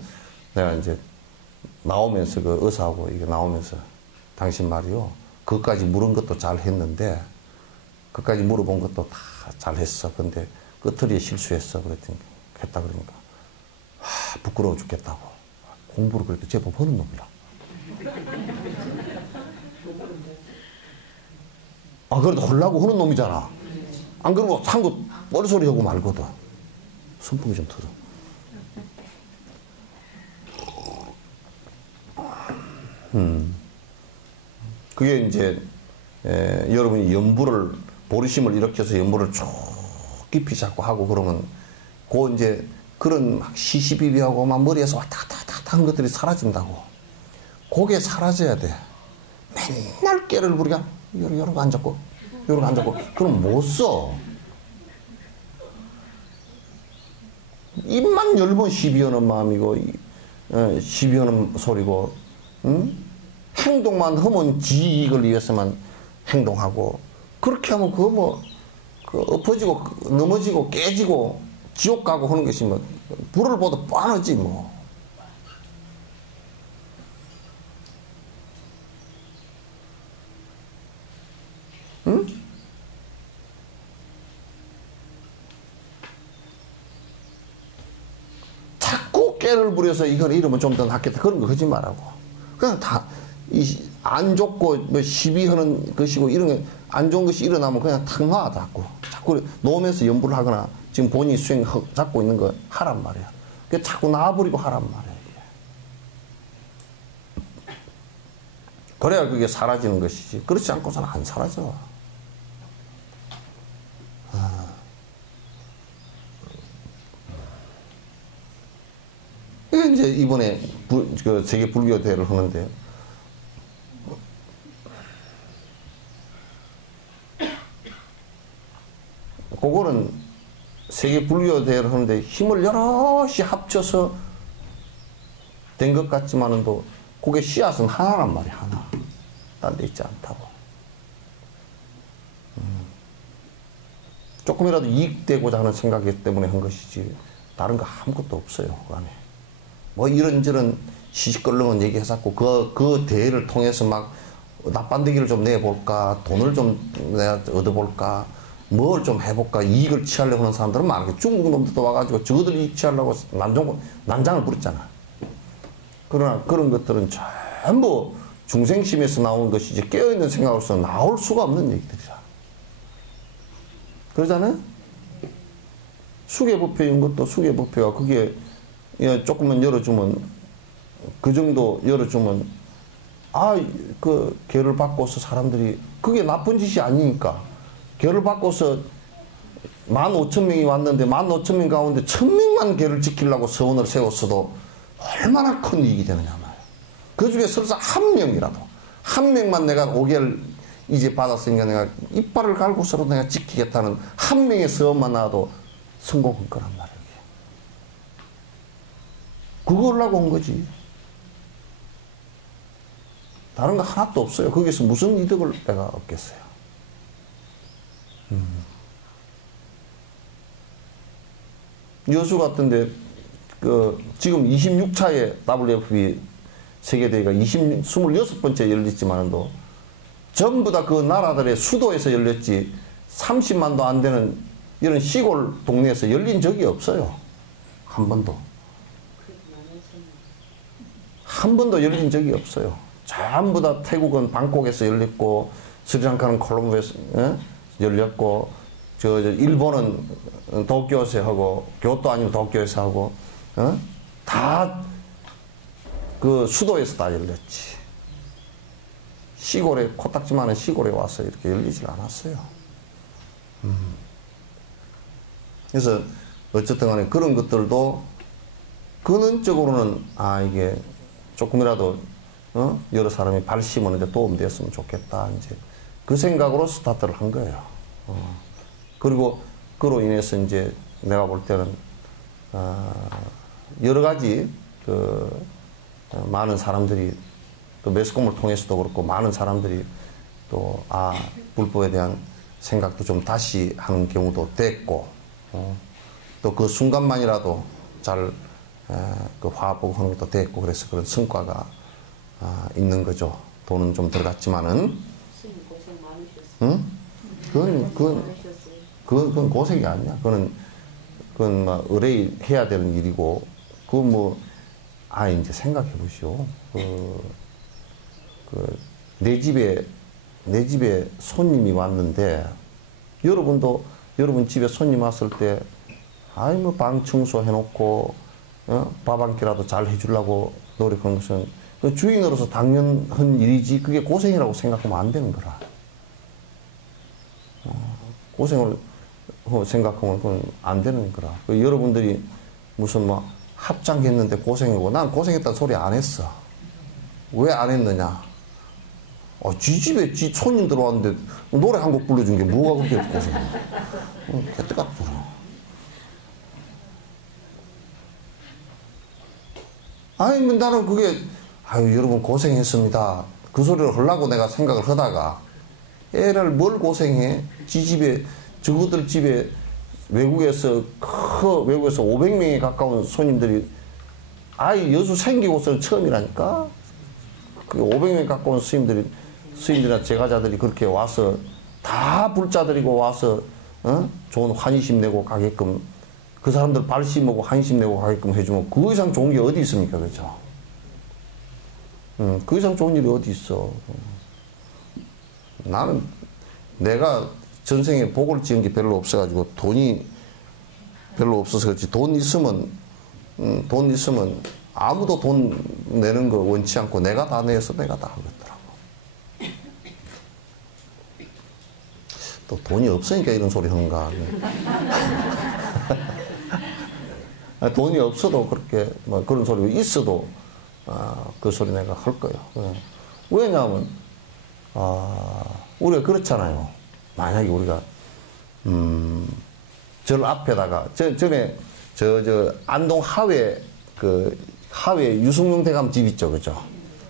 내가 이제 나오면서 그 의사하고 이게 나오면서 당신 말이요. 그것까지 물은 것도 잘 했는데 그것까지 물어본 것도 다 잘 했어. 근데 끝을 실수했어. 그랬더니 했다 그러니까 부끄러워 죽겠다고. 공부를 그래도 제법 하는 놈이라. 그래도 하려고 하는 놈이잖아. 안 그러고 상구 머리소리 하고 말거든. 선풍기 좀 틀어. 그게 이제 여러분이 보리심을 일으켜서 연부를 쭉 깊이 잡고 하고 그러면 이제 그런 막 시시비비하고 막 머리에서 왔다 갔다 하는 것들이 사라진다고. 그게 사라져야 돼. 맨날 깨를 부리게 요러고 앉았고 요러고 앉았고 그럼 못 써. 입만 열번 시비하는 마음이고 시비하는 소리고 응? 행동만 하면 지 이익을 위해서만 행동하고 그렇게 하면 그거 뭐 엎어지고 넘어지고 깨지고 지옥 가고 하는 것이 뭐 불을 보도 뻔하지 뭐. 응? 자꾸 깨를 부려서 이걸 이러면 좀 더 낫겠다 그런 거 하지 말라고. 그냥 다 안 좋고 뭐 시비하는 것이고 이런 게 안 좋은 것이 일어나면 그냥 탁 놔 자꾸 놓으면서 연부를 하거나 지금 본인이 수행 잡고 있는 거 하란 말이야. 그 자꾸 놔버리고 하란 말이야. 그래야 그게 사라지는 것이지. 그렇지 않고서는 안 사라져. 이게 이제 이번에 그 세계 불교 대회를 하는데 그거는 세계 불교 대회를 하는데 힘을 여럿이 합쳐서 된 것 같지만은도 그게 씨앗은 하나란 말이야. 하나. 딴 데 있지 않다고. 조금이라도 이익되고자 하는 생각 때문에 한 것이지 다른 거 아무것도 없어요. 그 안에. 뭐 이런저런 시시껄렁은 얘기해갖고 그 대회를 통해서 막 납반대기를 좀 내볼까 돈을 좀 내가 얻어볼까 뭘 좀 해볼까 이익을 취하려고 하는 사람들은 많고 중국 놈들도 와가지고 저들 이익 취하려고 난장을 부렸잖아. 그러나 그런 것들은 전부 중생심에서 나온 것이지 깨어있는 생각으로서 나올 수가 없는 얘기들이야. 그러잖아요? 수계부패인 것도 수계부패가 그게 조금만 열어주면 그 정도 열어주면 그 개를 바꿔서 사람들이 그게 나쁜 짓이 아니니까 개를 바꿔서 15,000명이 왔는데 15,000명 가운데 1,000명만 개를 지키려고 서원을 세웠어도 얼마나 큰 이익이 되느냐 말이야. 그 중에 설사 한 명이라도 한 명만 내가 5개를 이제 받았으니까 내가 이빨을 갈고서라도 내가 지키겠다는 한 명의 서원만 나와도 성공한 거란 말이야. 그거 하려고 온 거지. 다른 거 하나도 없어요. 거기서 무슨 이득을 내가 얻겠어요. 여수 같은데 지금 26차에 WFP 세계대회가 26번째 열렸지만도 전부 다 그 나라들의 수도에서 열렸지 30만도 안 되는 이런 시골 동네에서 열린 적이 없어요. 한 번도. 한 번도 열린 적이 없어요. 전부 다 태국은 방콕에서 열렸고 스리랑카는 콜롬보에서 열렸고 일본은 도쿄에서 하고 교토 아니면 도쿄에서 하고 다 그 수도에서 다 열렸지. 시골에 코딱지만한 시골에 와서 이렇게 열리지 않았어요. 그래서 어쨌든 간에 그런 것들도 근원적으로는 이게 조금이라도 여러 사람이 발심하는데 도움되었으면 좋겠다. 이제 그 생각으로 스타트를 한 거예요. 그리고 그로 인해서 이제 내가 볼 때는 여러 가지 많은 사람들이 또 매스컴을 통해서도 그렇고 많은 사람들이 또 불법에 대한 생각도 좀 다시 하는 경우도 됐고 또 그 순간만이라도 잘 그 화합하고 하는 것도 됐고 그래서 그런 성과가 있는 거죠. 돈은 좀 들어갔지만은. 고생 많으셨어요. 응? 그건 고생이 아니야. 그건 막 의뢰해야 되는 일이고, 이제 생각해 보시오. 내 집에 손님이 왔는데, 여러분 집에 손님 왔을 때, 방 청소 해놓고, 밥 한 끼라도 잘 해주려고 노력하는 것은, 그 주인으로서 당연한 일이지, 그게 고생이라고 생각하면 안 되는 거라. 고생을 생각하면 그건 안 되는 거라. 여러분들이 무슨 합장했는데 고생하고, 난 고생했다는 소리 안 했어. 왜 안 했느냐? 지 집에 지 손님 들어왔는데 노래 한 곡 불러준 게 뭐가 그렇게 고생해. 개떡 같더라. 아니, 나는 그게, 아유, 여러분 고생했습니다. 그 소리를 하려고 내가 생각을 하다가, 애를 뭘 고생해? 지 집에, 저것들 집에 외국에서 500명에 가까운 손님들이, 아이, 여수 생기고서는 처음이라니까? 그 500명에 가까운 스님들이나 제가자들이 그렇게 와서, 다 불자들이고 와서, 좋은 환희심 내고 가게끔, 그 사람들 발심하고 환심 내고 가게끔 해주면 그 이상 좋은 게 어디 있습니까? 그죠? 그 이상 좋은 일이 어디 있어. 나는 내가 전생에 복을 지은 게 별로 없어가지고 돈이 별로 없어서 그렇지 돈 있으면 아무도 돈 내는 거 원치 않고 내가 다 내서 내가 다 하겠더라고. 또 돈이 없으니까 이런 소리 하는가. 돈이 없어도 그렇게 뭐 그런 소리가 있어도 그 소리 내가 할 거예요. 왜냐하면 우리가 그렇잖아요. 만약에 우리가 절 앞에다가 전에 저 안동 하회 하회 유승용 대감 집 있죠, 그죠?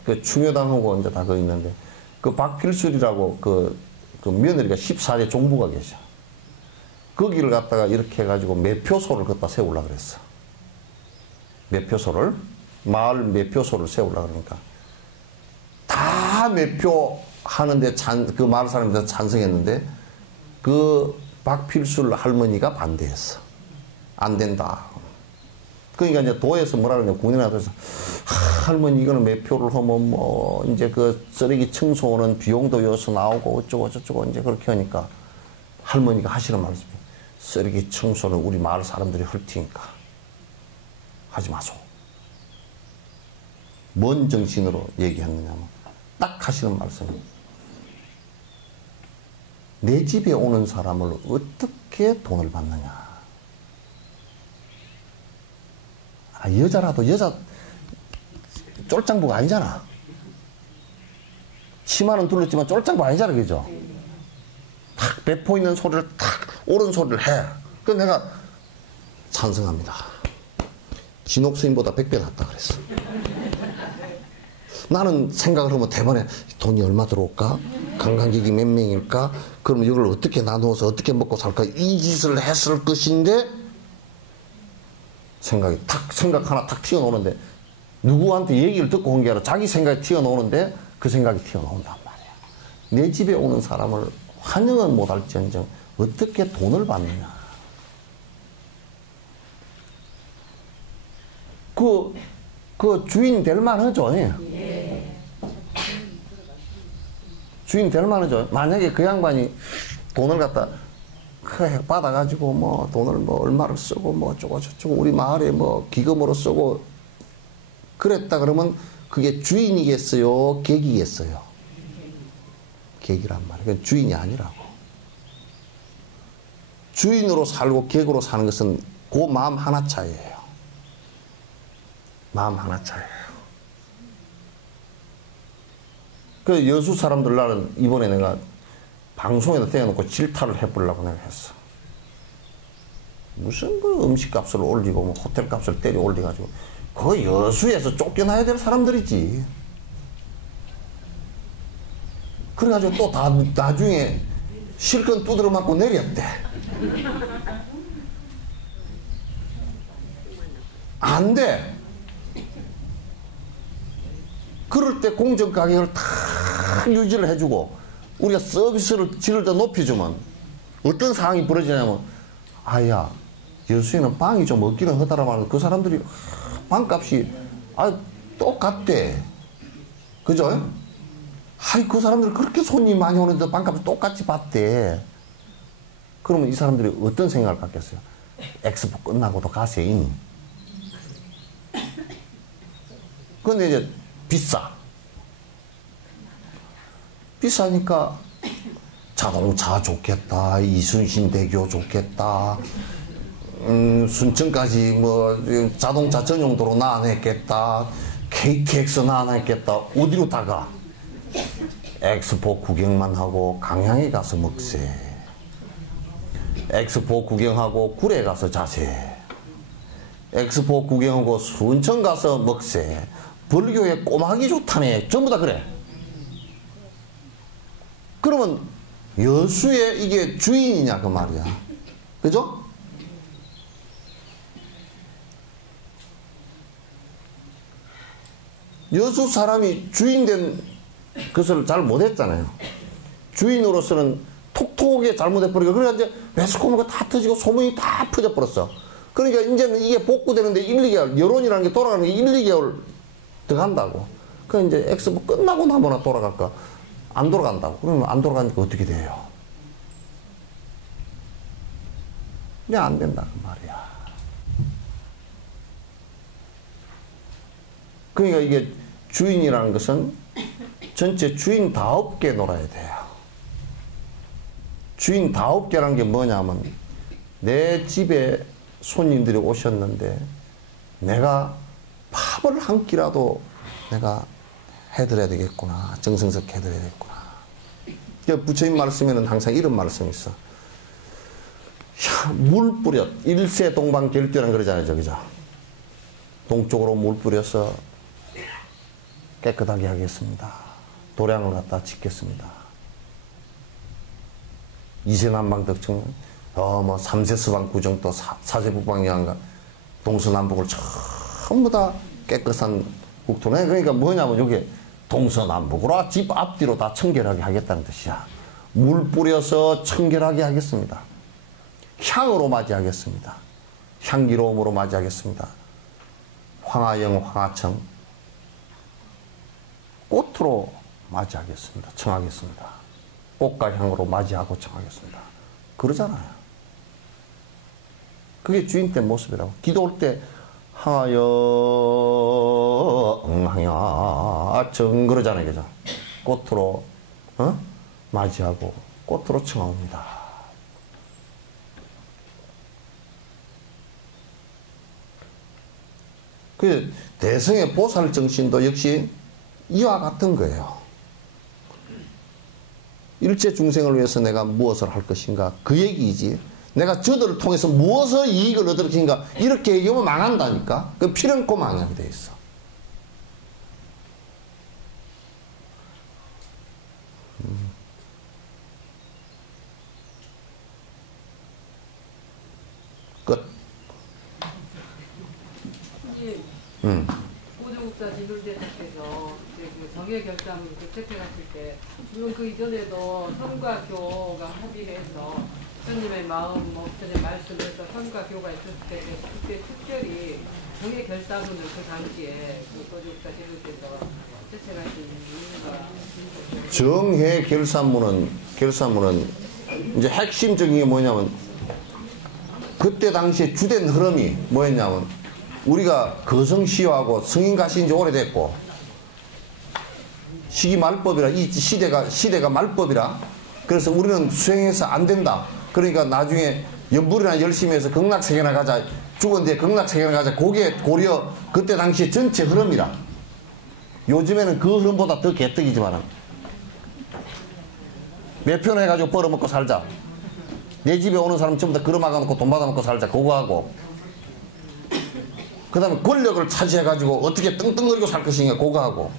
그 충효당하고 이제 다 거 있는데 그 박필술이라고 그 며느리가 14대 종부가 계셔. 거기를 갖다가 이렇게 해가지고 매표소를 갖다 세우려고 그랬어. 매표소를, 마을 매표소를 세우려고 그러니까. 다 매표하는데 그 마을 사람들이 찬성했는데 그 박필술 할머니가 반대했어. 안 된다. 그러니까 이제 도에서 뭐라 그러냐, 군인한테서 할머니 이거는 매표를 하면 뭐 이제 그 쓰레기 청소는 비용도 여기서 나오고 어쩌고 저쩌고 이제 그렇게 하니까 할머니가 하시는 말씀이 쓰레기 청소는 우리 마을 사람들이 할 테니까 하지 마소. 뭔 정신으로 얘기했느냐면 딱 하시는 말씀이 내 집에 오는 사람을 어떻게 돈을 받느냐. 여자라도 여자 쫄짱부가 아니잖아. 치마는 둘렀지만 쫄짱부 아니잖아, 그죠? 탁 배포 있는 소리를 탁 옳은 소리를 해. 그래서 내가 찬성합니다. 진옥 스님보다 100배 낫다 그랬어. 나는 생각을 하면 대번에 돈이 얼마 들어올까? 관광객이 몇 명일까? 그러면 이걸 어떻게 나누어서 어떻게 먹고 살까? 이 짓을 했을 것인데 생각 하나 탁 튀어나오는데 누구한테 얘기를 듣고 온 게 아니라 자기 생각이 튀어나오는데 그 생각이 튀어나온단 말이야. 내 집에 오는 사람을 환영은 못할지언정 어떻게 돈을 받느냐. 그 주인 될 만하죠. 예. 주인 될 만하죠. 만약에 그 양반이 돈을 갖다 받아가지고 뭐 돈을 뭐 얼마를 쓰고 뭐 어쩌고 저쩌고 우리 마을에 뭐 기금으로 쓰고 그랬다 그러면 그게 주인이겠어요? 객이겠어요? 객이란 말이에요. 그건 주인이 아니라고. 주인으로 살고 객으로 사는 것은 그 마음 하나 차이예요. 마음 하나 차이예요. 그 여수 사람들 나는 이번에 내가 방송에다 떼어놓고 질타를 해보려고 내가 했어. 무슨 그 음식값을 올리고 뭐 호텔값을 때려 올려가지고 그 여수에서 쫓겨나야 될 사람들이지. 그래가지고 또 다 나중에 실컷 두드려 맞고 내렸대. 안 돼. 그럴 때 공정가격을 탁 유지를 해주고 우리가 서비스를 질을 더 높여주면 어떤 상황이 벌어지냐면 아야 여수에는 빵이 좀 없기는 하다라 말하면 그 사람들이 빵값이 똑같대. 그죠? 그 사람들이 그렇게 손님이 많이 오는데 빵값을 똑같이 받대. 그러면 이 사람들이 어떤 생각을 갖겠어요? 엑스포 끝나고도 가세요. 근데 이제 비싸니까 자동차 좋겠다, 이순신대교 좋겠다, 순천까지 뭐 자동차 전용도로 나눠냈겠다, KTX 나눠냈겠다. 어디로 다가? 엑스포 구경만 하고 강양에 가서 먹세. 엑스포 구경하고 굴에 가서 자세. 엑스포 구경하고 순천 가서 먹세. 불교에 꼬막이 좋다네. 전부 다 그래. 그러면 여수의 이게 주인이냐 그 말이야. 그죠? 여수 사람이 주인 된 것을 잘 못했잖아요. 주인으로서는 톡톡하게 잘못해버리고, 그래서 이제 매스코모가 다 터지고 소문이 다 퍼져버렸어. 그러니까 이제는 이게 복구되는데 1, 2개월, 여론이라는 게 돌아가는 게 1, 2개월 더 간다고. 그 이제 엑스포 끝나고 나면 돌아갈까? 안 돌아간다고. 그러면 안 돌아가니까 어떻게 돼요? 이제 안 된다, 그 말이야. 그러니까 이게 주인이라는 것은 전체 주인다업게 놀아야 돼요. 주인다업게라는 게 뭐냐면, 내 집에 손님들이 오셨는데 내가 밥을 한 끼라도 내가 해드려야 되겠구나. 정성스럽 해드려야 되겠구나. 부처님 말씀에는 항상 이런 말씀이 있어. 물 뿌려. 일세 동방결대라는 그러잖아요. 저기죠. 동쪽으로 물 뿌려서 깨끗하게 하겠습니다. 도량을 갖다 짓겠습니다. 이세남방 덕청, 뭐 삼세서방 구정도 사세북방양가 동서남북을 전부 다 깨끗한 국토네. 그러니까 뭐냐면 이게 동서남북으로 집 앞뒤로 다 청결하게 하겠다는 뜻이야. 물 뿌려서 청결하게 하겠습니다. 향으로 맞이하겠습니다. 향기로움으로 맞이하겠습니다. 황하영, 황하청, 꽃으로 맞이하겠습니다. 청하겠습니다. 꽃과 향으로 맞이하고 청하겠습니다. 그러잖아요. 그게 주인때 모습이라고. 기도할 때 하여 응하야청 그러잖아요. 그죠? 꽃으로 맞이하고 꽃으로 청합니다. 그 대성의 보살 정신도 역시 이와 같은 거예요. 일체 중생을 위해서 내가 무엇을 할 것인가, 그 얘기이지. 내가 저들을 통해서 무엇을 이익을 얻을 것인가, 이렇게 얘기하면 망한다니까. 그 필연코 망하게 돼 있어. 끝. 보조국사 지불대사께서 그 정예 결산으로 채택하실 때, 물론 그 이전에도 선과 교가 합의를 해서 스님의 마음, 목전에 말씀에서 선과 교가 있었을 때, 그때 특별히 정예 결산문을 그 당시에 그 보조국사 지불대사가 채택하신 이유가 정해 결산문은 이제 핵심적인 게 뭐냐면, 그때 당시에 주된 흐름이 뭐였냐면, 우리가 거성시효하고 성인가시인 지 오래됐고, 시기 말법이라, 이 시대가 말법이라, 그래서 우리는 수행해서 안 된다. 그러니까 나중에 연불이나 열심히 해서 극락세계나 가자, 죽은 뒤에 극락세계나 가자, 그게 고려 그때 당시 전체 흐름이라. 요즘에는 그 흐름보다 더 개떡이지만은, 매편 해가지고 벌어먹고 살자, 내 집에 오는 사람 전부 다 걸어막아놓고 돈 받아먹고 살자, 그거 하고, 그 다음에 권력을 차지해가지고 어떻게 떵떵거리고 살 것인가, 그거 하고,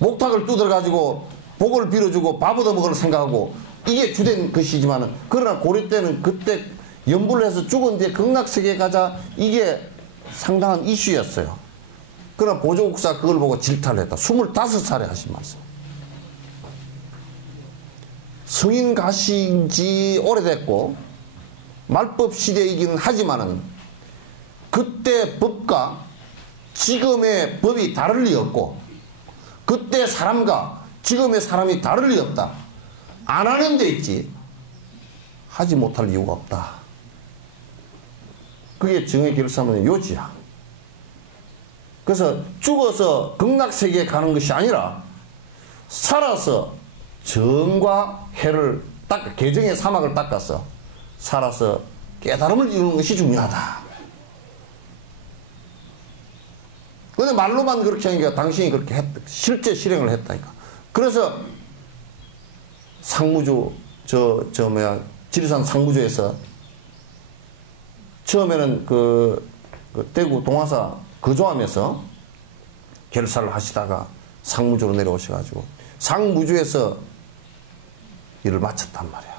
목탁을 두들가지고 복을 빌어주고 밥 얻어먹을 생각하고, 이게 주된 것이지만은, 그러나 고려 때는 그때 연불을 해서 죽은 뒤에 극락세계에 가자, 이게 상당한 이슈였어요. 그러나 보조국사 그걸 보고 질타를 했다. 25살에 하신 말씀. 성인 가신 지 오래됐고 말법 시대이기는 하지만은, 그때 법과 지금의 법이 다를 리 없고, 그때 사람과 지금의 사람이 다를 리 없다. 안 하는 데 있지 하지 못할 이유가 없다. 그게 정의 결사문의 요지야. 그래서 죽어서 극락세계에 가는 것이 아니라 살아서 정과 해를 개정의 사막을 닦아서 살아서 깨달음을 이루는 것이 중요하다. 근데 말로만 그렇게 하니까 당신이 그렇게 실제 실행을 했다니까. 그래서 상무주, 지리산 상무주에서 처음에는 그 대구 동화사 거주하면서 결사를 하시다가 상무주로 내려오셔가지고 상무주에서 일을 마쳤단 말이야.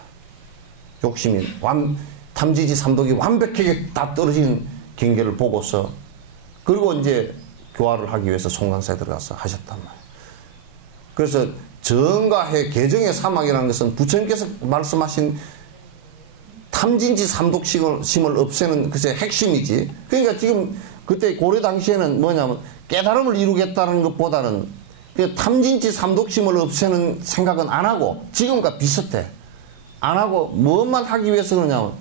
욕심이 탐지지 삼독이 완벽하게 다 떨어진 경계를 보고서 그리고 이제 교화를 하기 위해서 송강사에 들어가서 하셨단 말이야. 그래서 정가해 개정의 사막이라는 것은 부처님께서 말씀하신 탐진지 삼독심을 없애는 그것의 핵심이지. 그러니까 지금 그때 고려 당시에는 뭐냐면 깨달음을 이루겠다는 것보다는 그 탐진지 삼독심을 없애는 생각은 안 하고 지금과 비슷해. 안 하고 무엇만 하기 위해서 그러냐면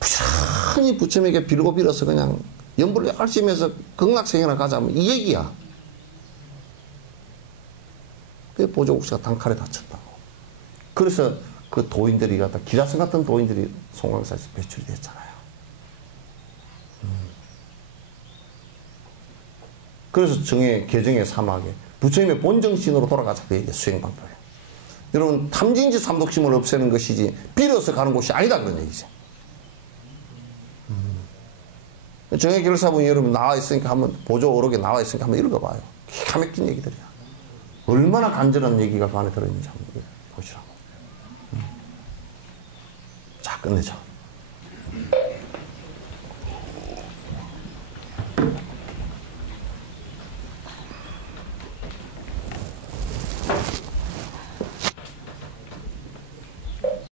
부지런히 부처님에게 빌어서 그냥 연불을 열심히 해서 극락세계나 가자면 이 얘기야. 그게 보조국시가 단칼에 다쳤다고. 그래서 그 도인들이 갖다 기라성 같은 도인들이 송강사에서 배출이 됐잖아요. 그래서 개정의 사막에 부처님의 본정신으로 돌아가자 그 얘기야. 수행방법에. 여러분 탐진지 삼독심을 없애는 것이지 빌어서 가는 곳이 아니다 그런 얘기죠. 정해결사본이 여러분 나와 있으니까 한번 보조 오록에 나와 있으니까 한번 읽어봐요. 기가 막힌 얘기들이야. 얼마나 간절한 얘기가 그 안에 들어있는지 한번 보시라고. 자, 끝내자.